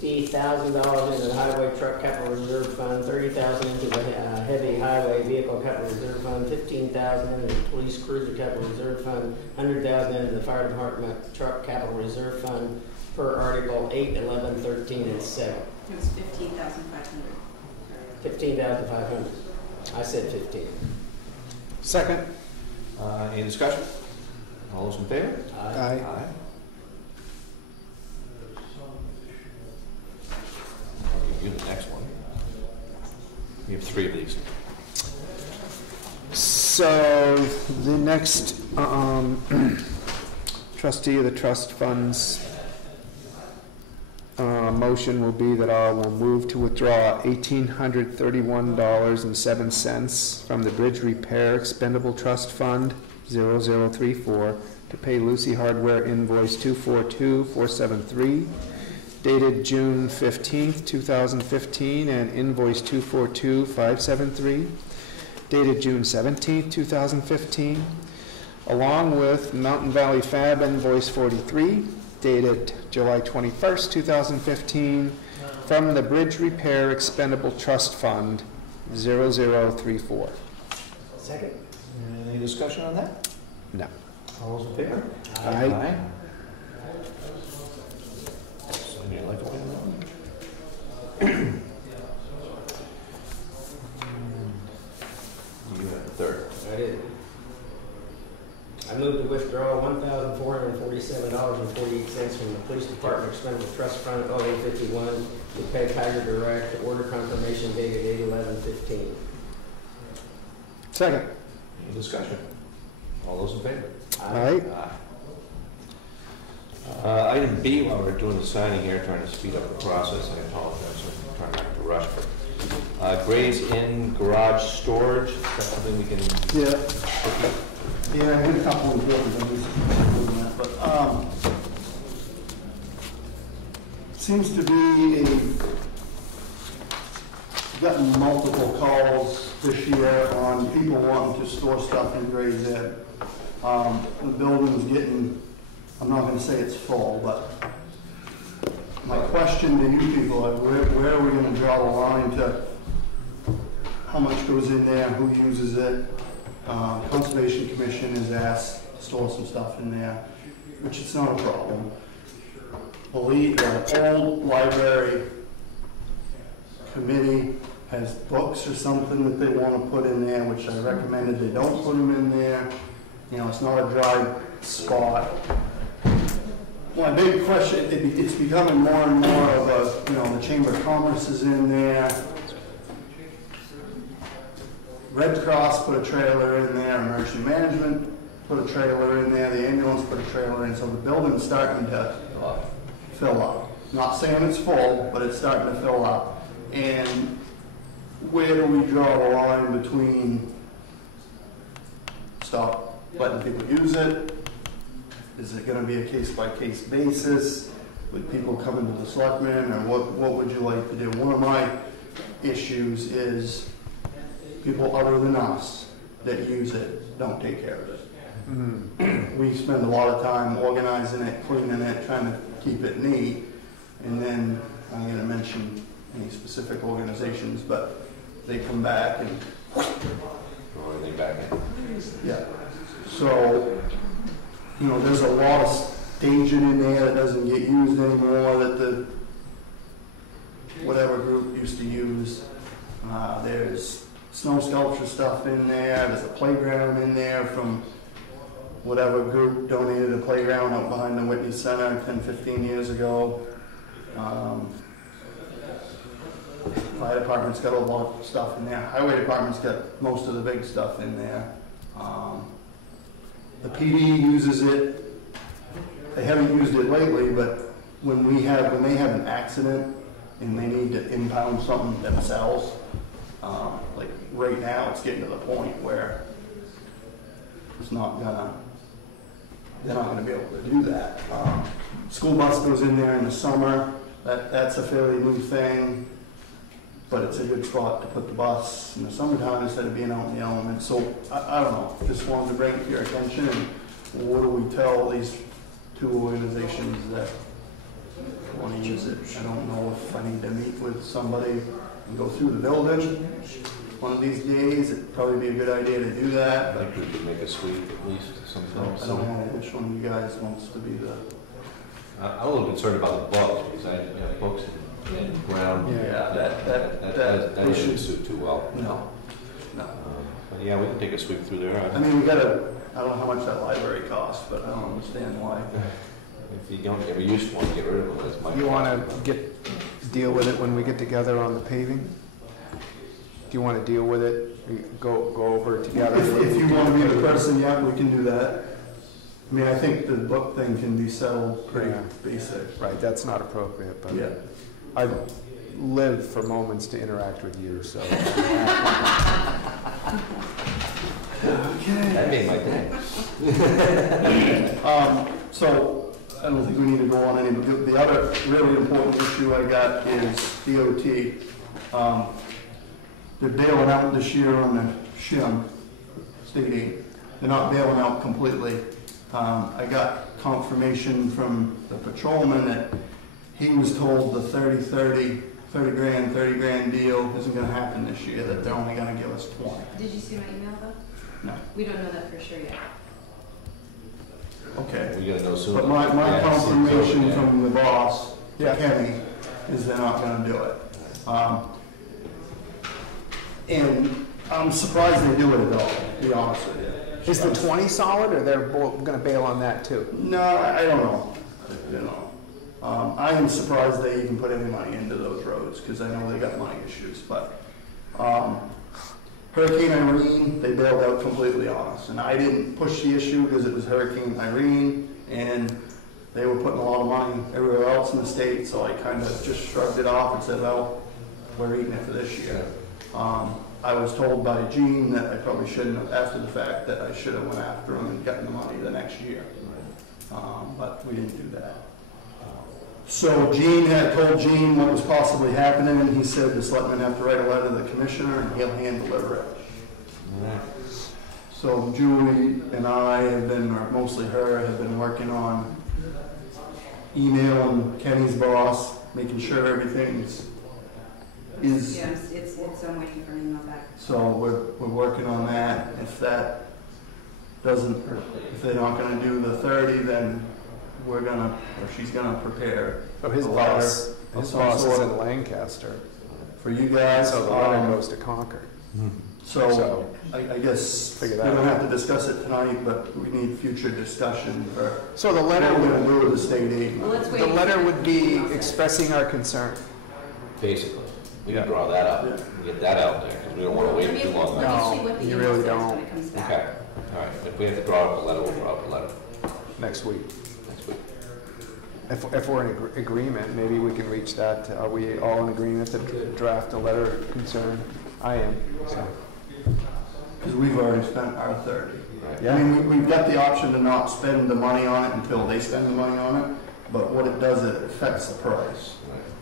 $50,000 into the highway truck capital reserve fund, $30,000 into the heavy highway vehicle capital reserve fund, $15,000 into the police cruiser capital reserve fund, $100,000 into the fire department truck capital reserve fund per Article 8, 11, 13, and 7. It was 15,500. 15,500. I said 15. Second. Any discussion? All those in favor? Aye. You the next one. We have 3 of these. So the next trustee of the trust funds motion will be that I will move to withdraw $1,831.07 from the Bridge Repair Expendable Trust Fund 0034 to pay Lucy Hardware invoice 242473 dated June 15th, 2015, and invoice 242573 dated June 17th, 2015, along with Mountain Valley Fab invoice 43 dated July 21st, 2015, from the Bridge Repair Expendable Trust Fund 0034. Second. Any discussion on that? No. All those in favor? Aye. Somebody like to put it on? You have the third. I did. I move to withdraw $1,447.48 from the Police Department Expendable Trust Fund 0851 to pay Tiger Direct, order confirmation dated 8/11/15. Second. Any discussion? All those in favor? Aye. Item B, while we're doing the signing here, trying to speed up the process, I apologize, I'm trying not to rush, but Gray's Inn Garage Storage, is that something we can? Yeah. Yeah, I had a couple of buildings, I'm just doing that, but, seems to be gotten multiple calls this year on people wanting to store stuff in Gray's Inn. The building's getting, I'm not gonna say it's full, but my question to you people, where are we gonna draw the line to how much goes in there, who uses it? Conservation Commission has asked to store some stuff in there, which is not a problem. The old library committee has books or something that they want to put in there, which I recommended they don't put them in there. You know, it's not a dry spot. My big question, it's becoming more and more of a, you know, the Chamber of Commerce is in there. Red Cross put a trailer in there, Emergency Management put a trailer in there, the ambulance put a trailer in, so the building's starting to fill up. Not saying it's full, but it's starting to fill up. And where do we draw the line between stop letting people use it? Is it going to be a case-by-case basis with people coming to the Selectmen, or what would you like to do? One of my issues is people other than us that use it don't take care of it. Mm-hmm. We spend a lot of time organizing it, cleaning it, trying to keep it neat, and then I'm going to mention any specific organizations, but they come back and Throw everything back in. yeah. So, you know, there's a lot of staging in there that doesn't get used anymore that the whatever group used to use. There's snow sculpture stuff in there. There's a playground in there from whatever group donated a playground out behind the Whitney Center 10, 15 years ago. Fire department's got a lot of stuff in there. Highway department's got most of the big stuff in there. The PD uses it. They haven't used it lately, but when they have an accident and they need to impound something themselves, like right now, it's getting to the point where they're not gonna be able to do that. School bus goes in there in the summer. That's a fairly new thing, but it's a good spot to put the bus in the summertime instead of being out in the elements. So I don't know. Just wanted to bring it to your attention. And what do we tell these two organizations that want to use it? I don't know if I need to meet with somebody and go through the building. One of these days, it'd probably be a good idea to do that. I think we could make a sweep at least sometimes. I don't know which one of you guys wants to be the... I'm a little concerned about the books, because I have books in the ground. Yeah, That doesn't suit too well. No. But yeah, we can take a sweep through there. I mean, I don't know how much that library costs, but I don't understand why. If you don't ever use one, get rid of it. That's my You want to deal with it when we get together on the paving? you want to deal with it? Go over it together? If you want to be the person, yeah, we can do that. I mean, I think the book thing can be settled pretty Yeah. basic. Right, that's not appropriate, but Yeah. I live for moments to interact with you, so. That made my day. So, I don't think we need to go on any, but the other really important issue I got is DOT. They're bailing out this year on the shim, state aid. They're not bailing out completely. I got confirmation from the patrolman that he was told the 30 grand deal isn't gonna happen this year, that they're only gonna give us 20. Did you see my email though? No. We don't know that for sure yet. Okay. We gotta know soon. But my Yeah, confirmation yeah. from the boss, Yeah. Kenny, is they're not gonna do it. And I'm surprised they do it at all, to be honest with you. Is the 20 solid, or they're going to bail on that too? No, I don't know. You know, I am surprised they even put any money into those roads, because I know they got money issues, but, Hurricane Irene, they bailed out completely on us, and I didn't push the issue because it was Hurricane Irene, and they were putting a lot of money everywhere else in the state, so I kind of just shrugged it off and said, well, we're eating it for this year. I was told by Gene that I probably shouldn't have, after the fact, that I should have went after him and gotten the money the next year. But we didn't do that. So Gene had told Gene what was possibly happening, and he said the selectmen have to write a letter to the commissioner and he'll hand deliver it. So Julie and I have been, or mostly her, have been working on emailing Kenny's boss, making sure everything's is. Yeah, I'm waiting for an email back. So we're working on that. If that doesn't, if they're not gonna do the 30, then we're gonna, or she's gonna prepare. So his a letter boss, of his some boss is sort in Lancaster, for you guys. so the letter goes to Concord. So I guess we Figure that don't out. have to discuss it tonight, but we need future discussion for So the what letter we're gonna would, do with the state aid. Well, let's wait. the letter would be expressing our concern. Basically, we Yeah. can draw that up, Yeah. get that out there, because we don't wanna wait too long. No, Let me see what the you email really says don't. when it comes back. Okay, all right, if we have to draw up a letter, we'll draw up a letter Next week. next week. If we're in agreement, maybe we can reach that. Are we all in agreement to draft a letter of concern? I am, so. Because we've already spent our 30. Right. Yeah. I mean, we've got the option to not spend the money on it until they spend the money on it, but what it does, it affects the price.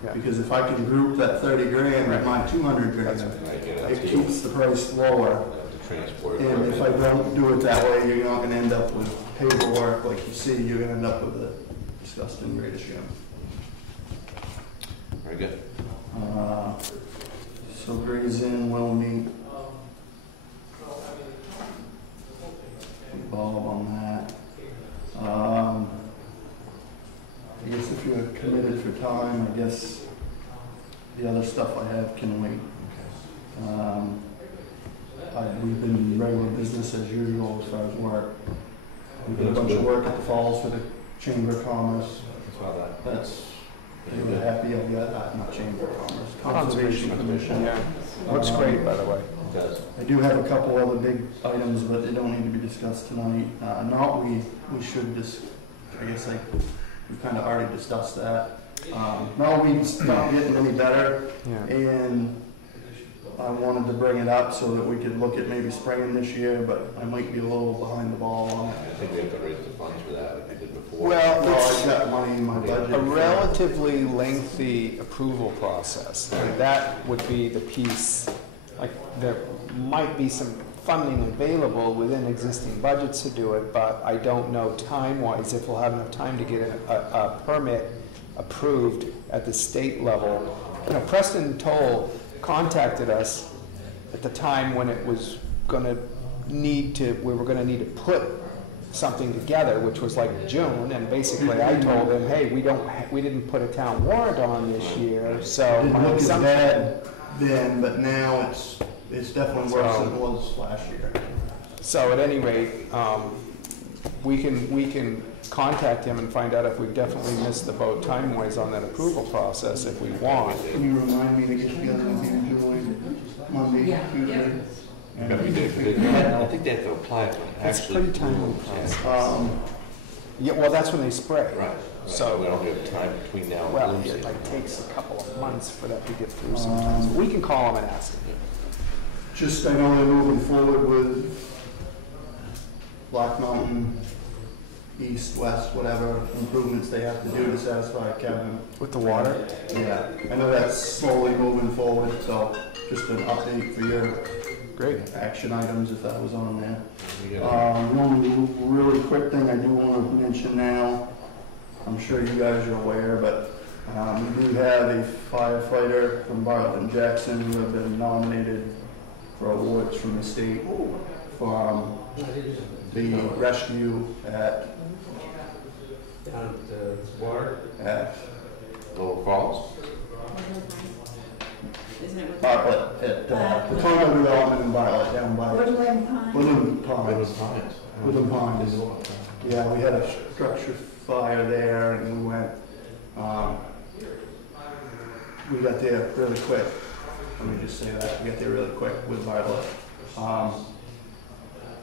Yeah. Because if I can group that 30 grand with my 200 grand, Right, yeah, it that's keeps the price lower. the transport. And if I don't do it that way, you're not gonna end up with paperwork like you see, you're gonna end up with a disgusting rate of shim. Very good. So Gray's Inn will meet with Bob on that. I guess if you're committed for time, I guess the other stuff I have can wait. We've been in regular business as usual as far as work. We did a bunch of work at the falls for the Chamber of Commerce. That's, they were happy I got that, not Chamber of Commerce, Conservation Commission. Yeah. Looks great, by the way. It does. I do have a couple other big items, but they don't need to be discussed tonight. We should just, I guess we kind of already discussed that. It's not getting any better, Yeah. and I wanted to bring it up so that we could look at maybe springing this year, but I might be a little behind the ball on it. I think we have to raise the funds for that, like we did before. Well, I've got money in my budget. a relatively lengthy approval process. And that would be the piece, like, there might be some funding available within existing budgets to do it, but I don't know time-wise if we'll have enough time to get a permit approved at the state level. You know, Preston Toll contacted us at the time when it was gonna we were gonna need to put something together, which was like June, and basically I told him, hey, we didn't put a town warrant on this year, so. It didn't look as some- bad then, but now it's definitely worse than it was last year. So at any rate, we can contact him and find out if we've definitely missed the boat time-wise on that approval process if we want. Can you remind me to get together with you, Julie? Monday, Yeah. Tuesday. Yeah, we And, did. I think they have to apply for it. It's Actually, pretty timely process. Yeah, well, that's when they spray. Right. So- So we don't have time between now and Well, bloom it season. like takes a couple of months for that to get through sometimes. We can call them and ask them. just, I know they're moving forward with Black Mountain, east, west, whatever improvements they have to do to satisfy Kevin. With the water? Yeah, I know that's slowly moving forward, so just an update for your Great. action items if that was on there. We got One really quick thing I do want to mention now, I'm sure you guys are aware, but we do have a firefighter from Bartlett and Jackson who have been nominated for awards from the state for the rescue at Down at the water. Little Falls. Isn't it with? Bartlett, at the condo development in Bartlett, down by Woodland Pine. Woodland It Pond. was Pines. Woodland Pines. Yeah, we had a structure fire there and we went, we got there really quick. Let me just say that, we got there really quick with Bartlett.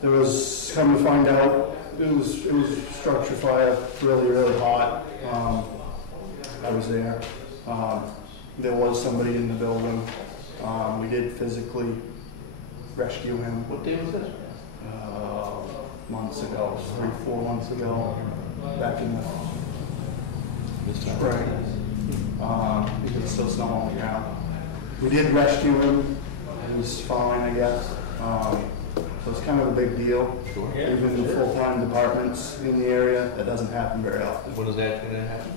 There was, come to find out, it was a structure fire, really hot. I was there. There was somebody in the building. We did physically rescue him. What day was this? Months ago, 3-4 months ago, back in the This time. spring. It was still snow on the ground. We did rescue him. He was fine, I guess. So it's kind of a big deal. Sure. Even the full-time departments in the area, that doesn't happen very often. When is that going to happen?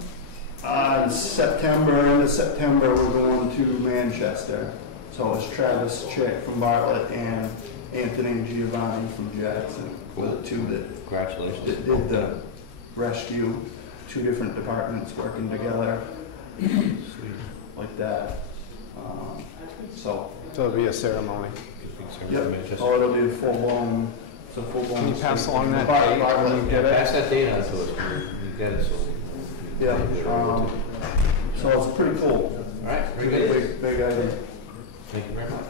In September, end of September, we're going to Manchester. So it's Travis Chick from Bartlett and Anthony Giovanni from Jackson. Were the two that Congratulations. did the rescue, 2 different departments working together Sweet. like that. So, So it'll be a ceremony. yep, oh, it'll be full-blown, so full-blown. Can you pass along that Bar- date Bartlett, when you Yeah, get it? pass that date on to us. We get it, so. Yeah, so it's pretty cool. All right, very good. Big idea. Thank you very much.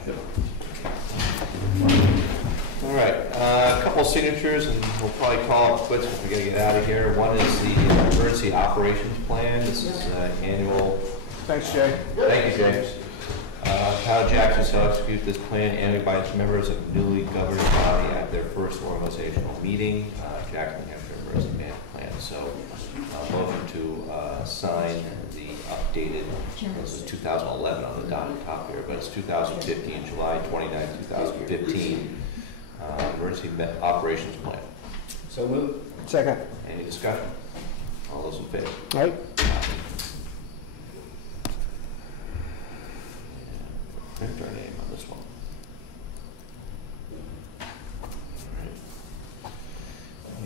All right, a couple signatures, and we'll probably call it quits because we gotta get out of here. One is the emergency operations plan. This is annual. Thanks, Jay. Thank you, James. Town of Jackson shall execute this plan annually by its members of newly governed body at their first organizational meeting. Jackson, New Hampshire Emergency Management Plan. So, motion to sign the updated, this is 2011 on the dotted top here, but it's 2015, July 29, 2015, emergency operations plan. So move. Second. Any discussion? All those in favor? Right? Print our name on this one. All right.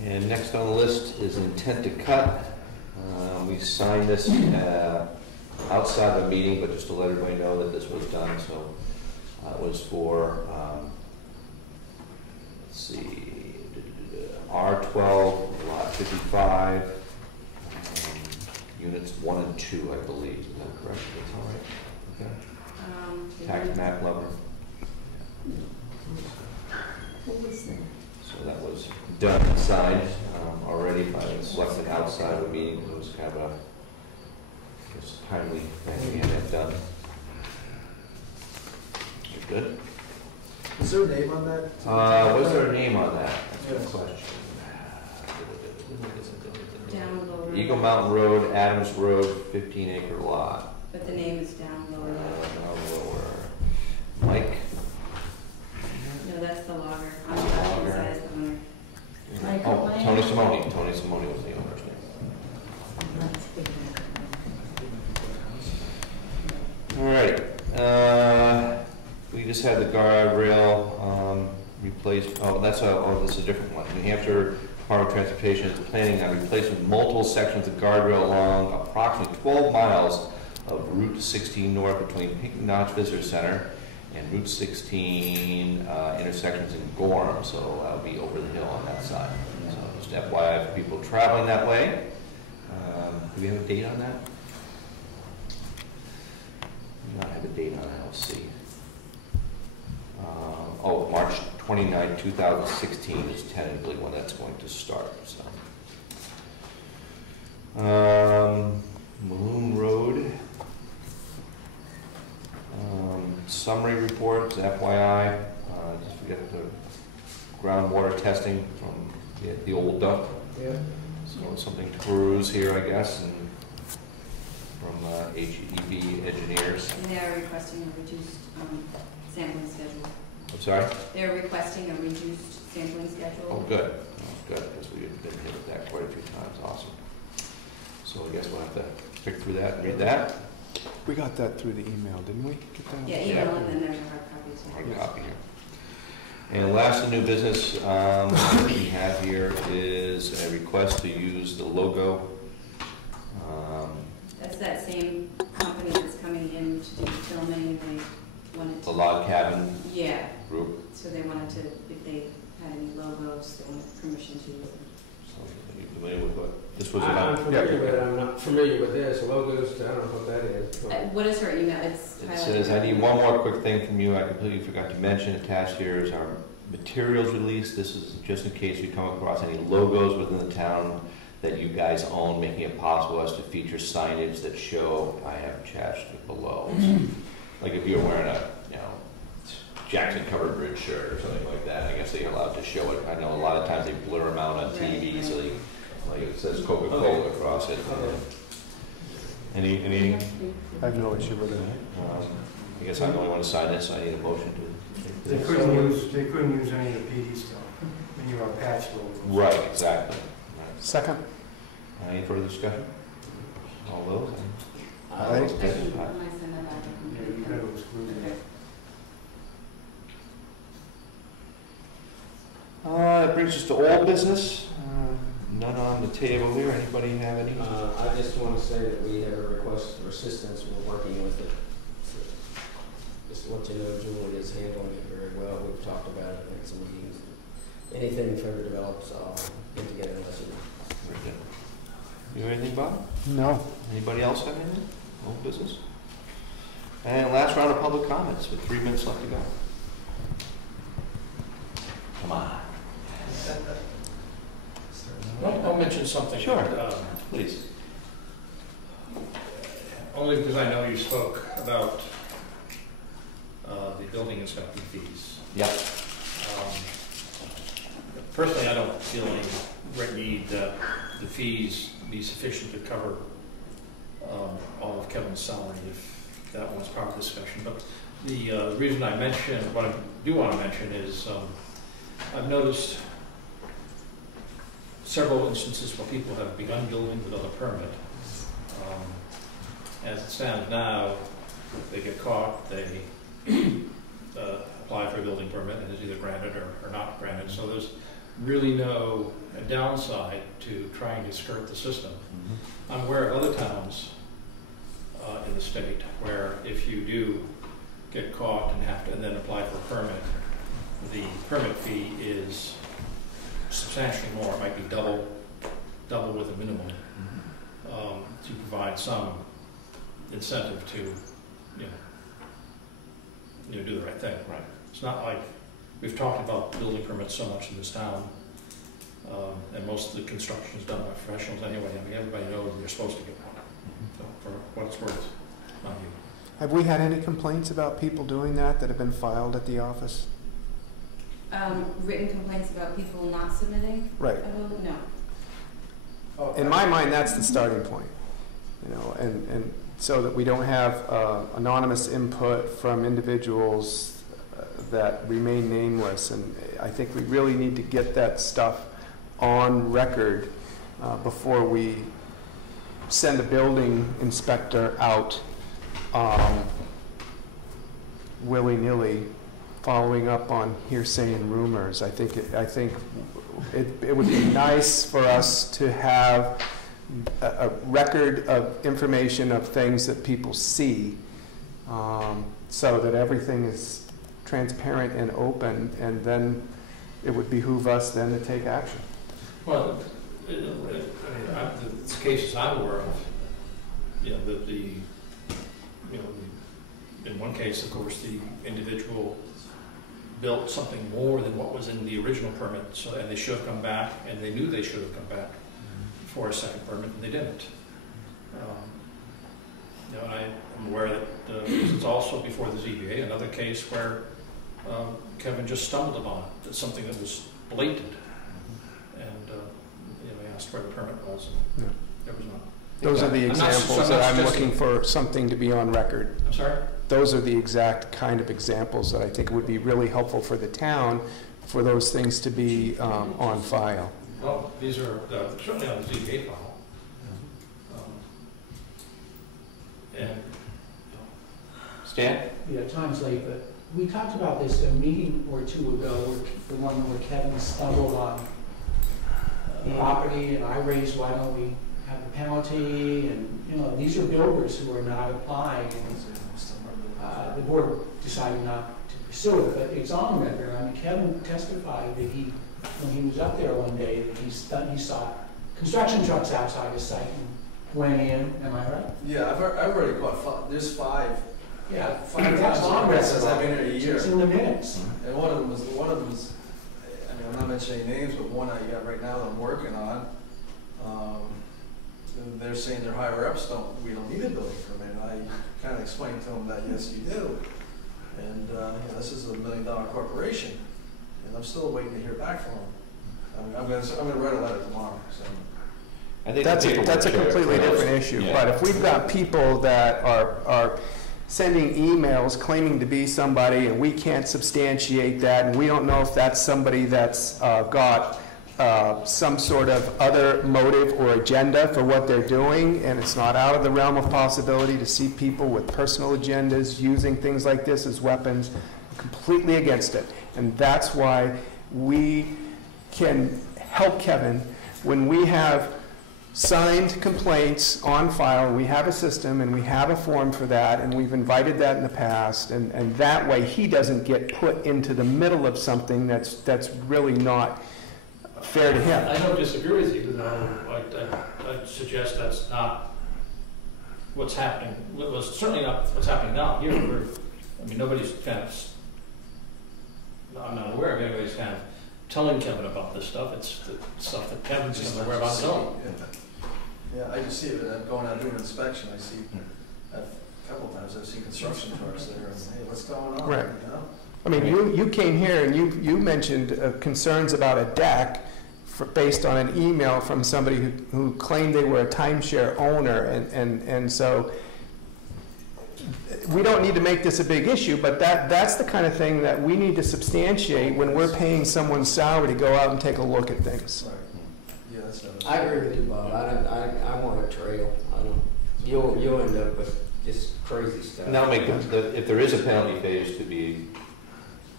And next on the list is intent to cut. We signed this outside the meeting, but just to let everybody know that this was done. So it was for, let's see, R12, lot 55, units 1 and 2, I believe. Is that correct? That's all right? Okay. Tax map lover. What was that? So that was done and signed already by the selectmen outside of the meeting. It was kind of a, I guess, timely thing to get that done. You're good? Is there a name on that? Was there a name on that? That's a good Yes. question. Down lower. Eagle Mountain Road, Adams Road, 15-acre lot. But the name is down lower. Down lower. Mike? No, that's the logger. On the left side is the owner. Michael Oh, Lane? Tony Simone. Tony Simone was the owner's name. Let's see. All right, we just had the guardrail replaced. Oh, this is a different one. New Hampshire Department of Transportation is planning on replacing multiple sections of guardrail along approximately 12 miles of Route 16 North between Pink Notch Visitor Center and Route 16 intersections in Gorham. So that'll be over the hill on that side. So just FYI for people traveling that way. Do we have a date on that? Do not have a date on it, I'll see. March 29, 2016 is tentatively when that's going to start, so. Maloon Road. Summary report, FYI, just forget the groundwater testing from the old dump. Yeah. So something to peruse here, I guess, and from HEB engineers. And they are requesting a reduced sampling schedule. I'm sorry? They're requesting a reduced sampling schedule. Oh, good. Oh, good, because we've been hit with that quite a few times. Awesome. So I guess we'll have to pick through that and read that. We got that through the email, didn't we? Get that? Yeah, email, and then there's a hard copy as well. Hard copy here. And last in new business we have here is a request to use the logo. That's that same company that's coming in to do the filming. They wanted to. The log cabin Yeah. group. So they wanted to, if they had any logos, they wanted permission to use them. So are you familiar with what this was I'm about? familiar with it, I'm not familiar with this, logos, I don't know what that is. What is her email? It's It highlighted. says, I need one more quick thing from you. I completely forgot to mention. Attached here is our materials release. This is just in case you come across any logos within the town that you guys own, making it possible as to feature signage that show, I have attached it below. Like if you're wearing a, Jackson Covered Bridge shirt or something like that, I guess they're allowed to show it. I know a lot of times they blur them out on TV, so you, like it says Coca-Cola across it. Any? I have no issue with it. I guess I'm the only one to sign this. I need a motion to. They couldn't use any of the PD stuff, when you were patch logos. Right, exactly. Right. Second? Any further discussion? All those? Aye. I can send that back. Yeah, you gotta exclude Okay. it. That brings us to old business. None on the table here. Anybody have any? I just want to say that we have a request for assistance, we're working with it. So, just to let you know, Julie is handling it very well, we've talked about it in some meetings. Anything further develops, I'll get together and let you know. Very good. You have anything, Bob? No. Anybody else have anything? Old business? And last round of public comments with 3 minutes left to go. Come on. I'll mention something. Sure. Please. Only because I know you spoke about the building inspector fees. Yep. Personally, I don't feel any great need that the fees be sufficient to cover all of Kevin's salary if that was part of the discussion. But the reason I mention, what I do want to mention is I've noticed several instances where people have begun building without a permit. As it stands now, they get caught, they apply for a building permit and it's either granted or not granted. So there's really no downside to trying to skirt the system. Mm-hmm. I'm aware of other towns in the state where if you do get caught and have to and then apply for a permit, the permit fee is substantially more. It might be double with a minimum to provide some incentive to, do the right thing. Right. It's not like we've talked about building permits so much in this town, and most of the construction is done by professionals anyway. I mean, everybody knows they're supposed to get one. So for what it's worth, not you. Have we had any complaints about people doing that have been filed at the office? Written complaints about people not submitting? Right. No. In my mind, that's the starting point, and so that we don't have anonymous input from individuals that remain nameless. And I think we really need to get that stuff on record before we send a building inspector out willy-nilly, following up on hearsay and rumors. I think it would be nice for us to have a record of information of things that people see, so that everything is transparent and open, and then it would behoove us then to take action. Well, the cases I'm aware of, in one case, of course, the individual built something more than what was in the original permit, so, and they should have come back, and they knew they should have come back for a second permit, and they didn't. You know, I'm aware that this is also before the ZBA, another case where Kevin just stumbled upon it, that's something that was blatant, and you know, he asked where the permit was, and there was none. Those are the I'm not- examples that I'm looking for something to be on record. I'm sorry? Those are the exact kind of examples that I think would be really helpful for the town, for those things to be on file. Well, these are certainly on the ZBA file. And Stan? Yeah, time's late, but we talked about this a meeting or two ago, the one where Kevin stumbled on property, and I raised, why don't we have a penalty, and, you know, these are builders who are not applying, and the board decided not to pursue it, but it's on record. I mean, Kevin testified that when he was up there one day, that he saw construction trucks outside his site and went in, am I right? Yeah, I've already caught there's 5. Yeah, 5 that's on record. since I've been here a year. It's in the minutes. And one of them was, I mean, I'm not mentioning names, but one I got right now that I'm working on, they're saying their higher ups we don't need a building permit. And I kind of explained to them that, yes, you do. And, you know, this is $1 million corporation, and I'm still waiting to hear back from them. I'm gonna write a letter tomorrow, so. I think That's a completely different issue, Yeah. but if we've got people that are sending emails claiming to be somebody and we can't substantiate that, and we don't know if that's somebody that's got some sort of other motive or agenda for what they're doing, and it's not out of the realm of possibility to see people with personal agendas using things like this as weapons, completely against it. And that's why we can help Kevin when we have signed complaints on file. We have a system and we have a form for that, and we've invited that in the past, and that way he doesn't get put into the middle of something that's really not fair to him. I don't disagree with you, though. I'd suggest that's not what's happening. Well, certainly not what's happening now. Here, I mean, nobody's kind of, I'm not aware of anybody's kind of telling Kevin about this stuff. It's the stuff that Kevin's just aware about his own. Yeah, I just see it. I'm going out doing an inspection. I see a couple times I've seen construction trucks there, and hey, what's going on? Right. You know? I mean, you came here and you mentioned concerns about a deck based on an email from somebody who claimed they were a timeshare owner, and so we don't need to make this a big issue, but that's the kind of thing that we need to substantiate when we're paying someone's salary to go out and take a look at things. Right. Yeah, that's I agree with you, Bob. I want a trail. You'll end up with just crazy stuff. And that'll make, if there is a penalty phase to be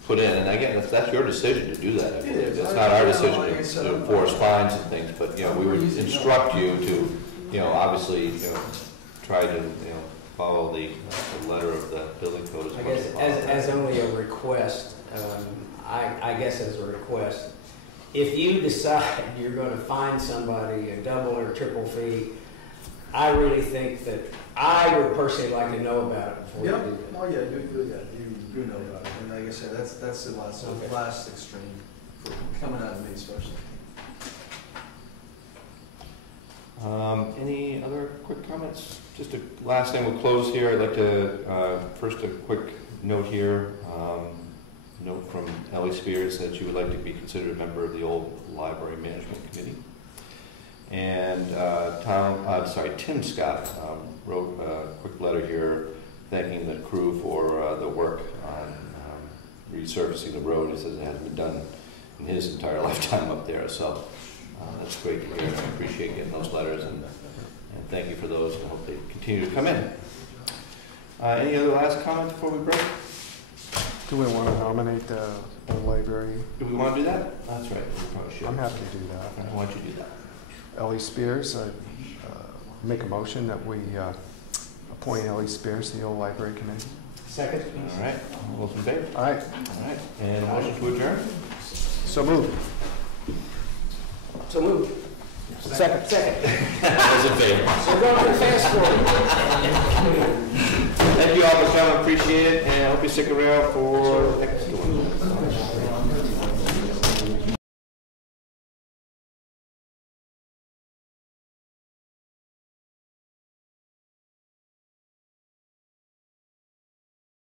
put in, and again, that's your decision to do that. It is. It's not our decision to enforce fines and things, but, you know, we would instruct you to, you know, obviously, you know, try to, you know, follow the letter of the building code as I much guess as possible. as only a request, I guess as a request, if you decide you're going to fine somebody a double or triple fee, I really think that I would personally like to know about it before you do that. Oh yeah, you know about it. And like I said, that's the last extreme for coming out of me, especially. Any other quick comments? Just a last thing, we'll close here. I'd like to, first a quick note here. Note from Ellie Spears that she would like to be considered a member of the old library management committee. And Tim Scott wrote a quick letter here thanking the crew for the work on resurfacing the road. He says it hasn't been done in his entire lifetime up there. So that's great to hear. I appreciate getting those letters, and thank you for those. I hope they continue to come in. Any other last comments before we break? Do we want to nominate the old library? Do we want to do that? That's right. We probably should. I'm happy to do that. Why don't you do that? Ellie Spears, I make a motion that we appoint Ellie Spears to the old library committee. Second, please. All right. All those in favor? All right. All right. And a motion to adjourn? So moved. So moved. Second. All those in favor? So we're going to fast forward. Thank you all for coming. Appreciate it. And I hope you stick around for the next one.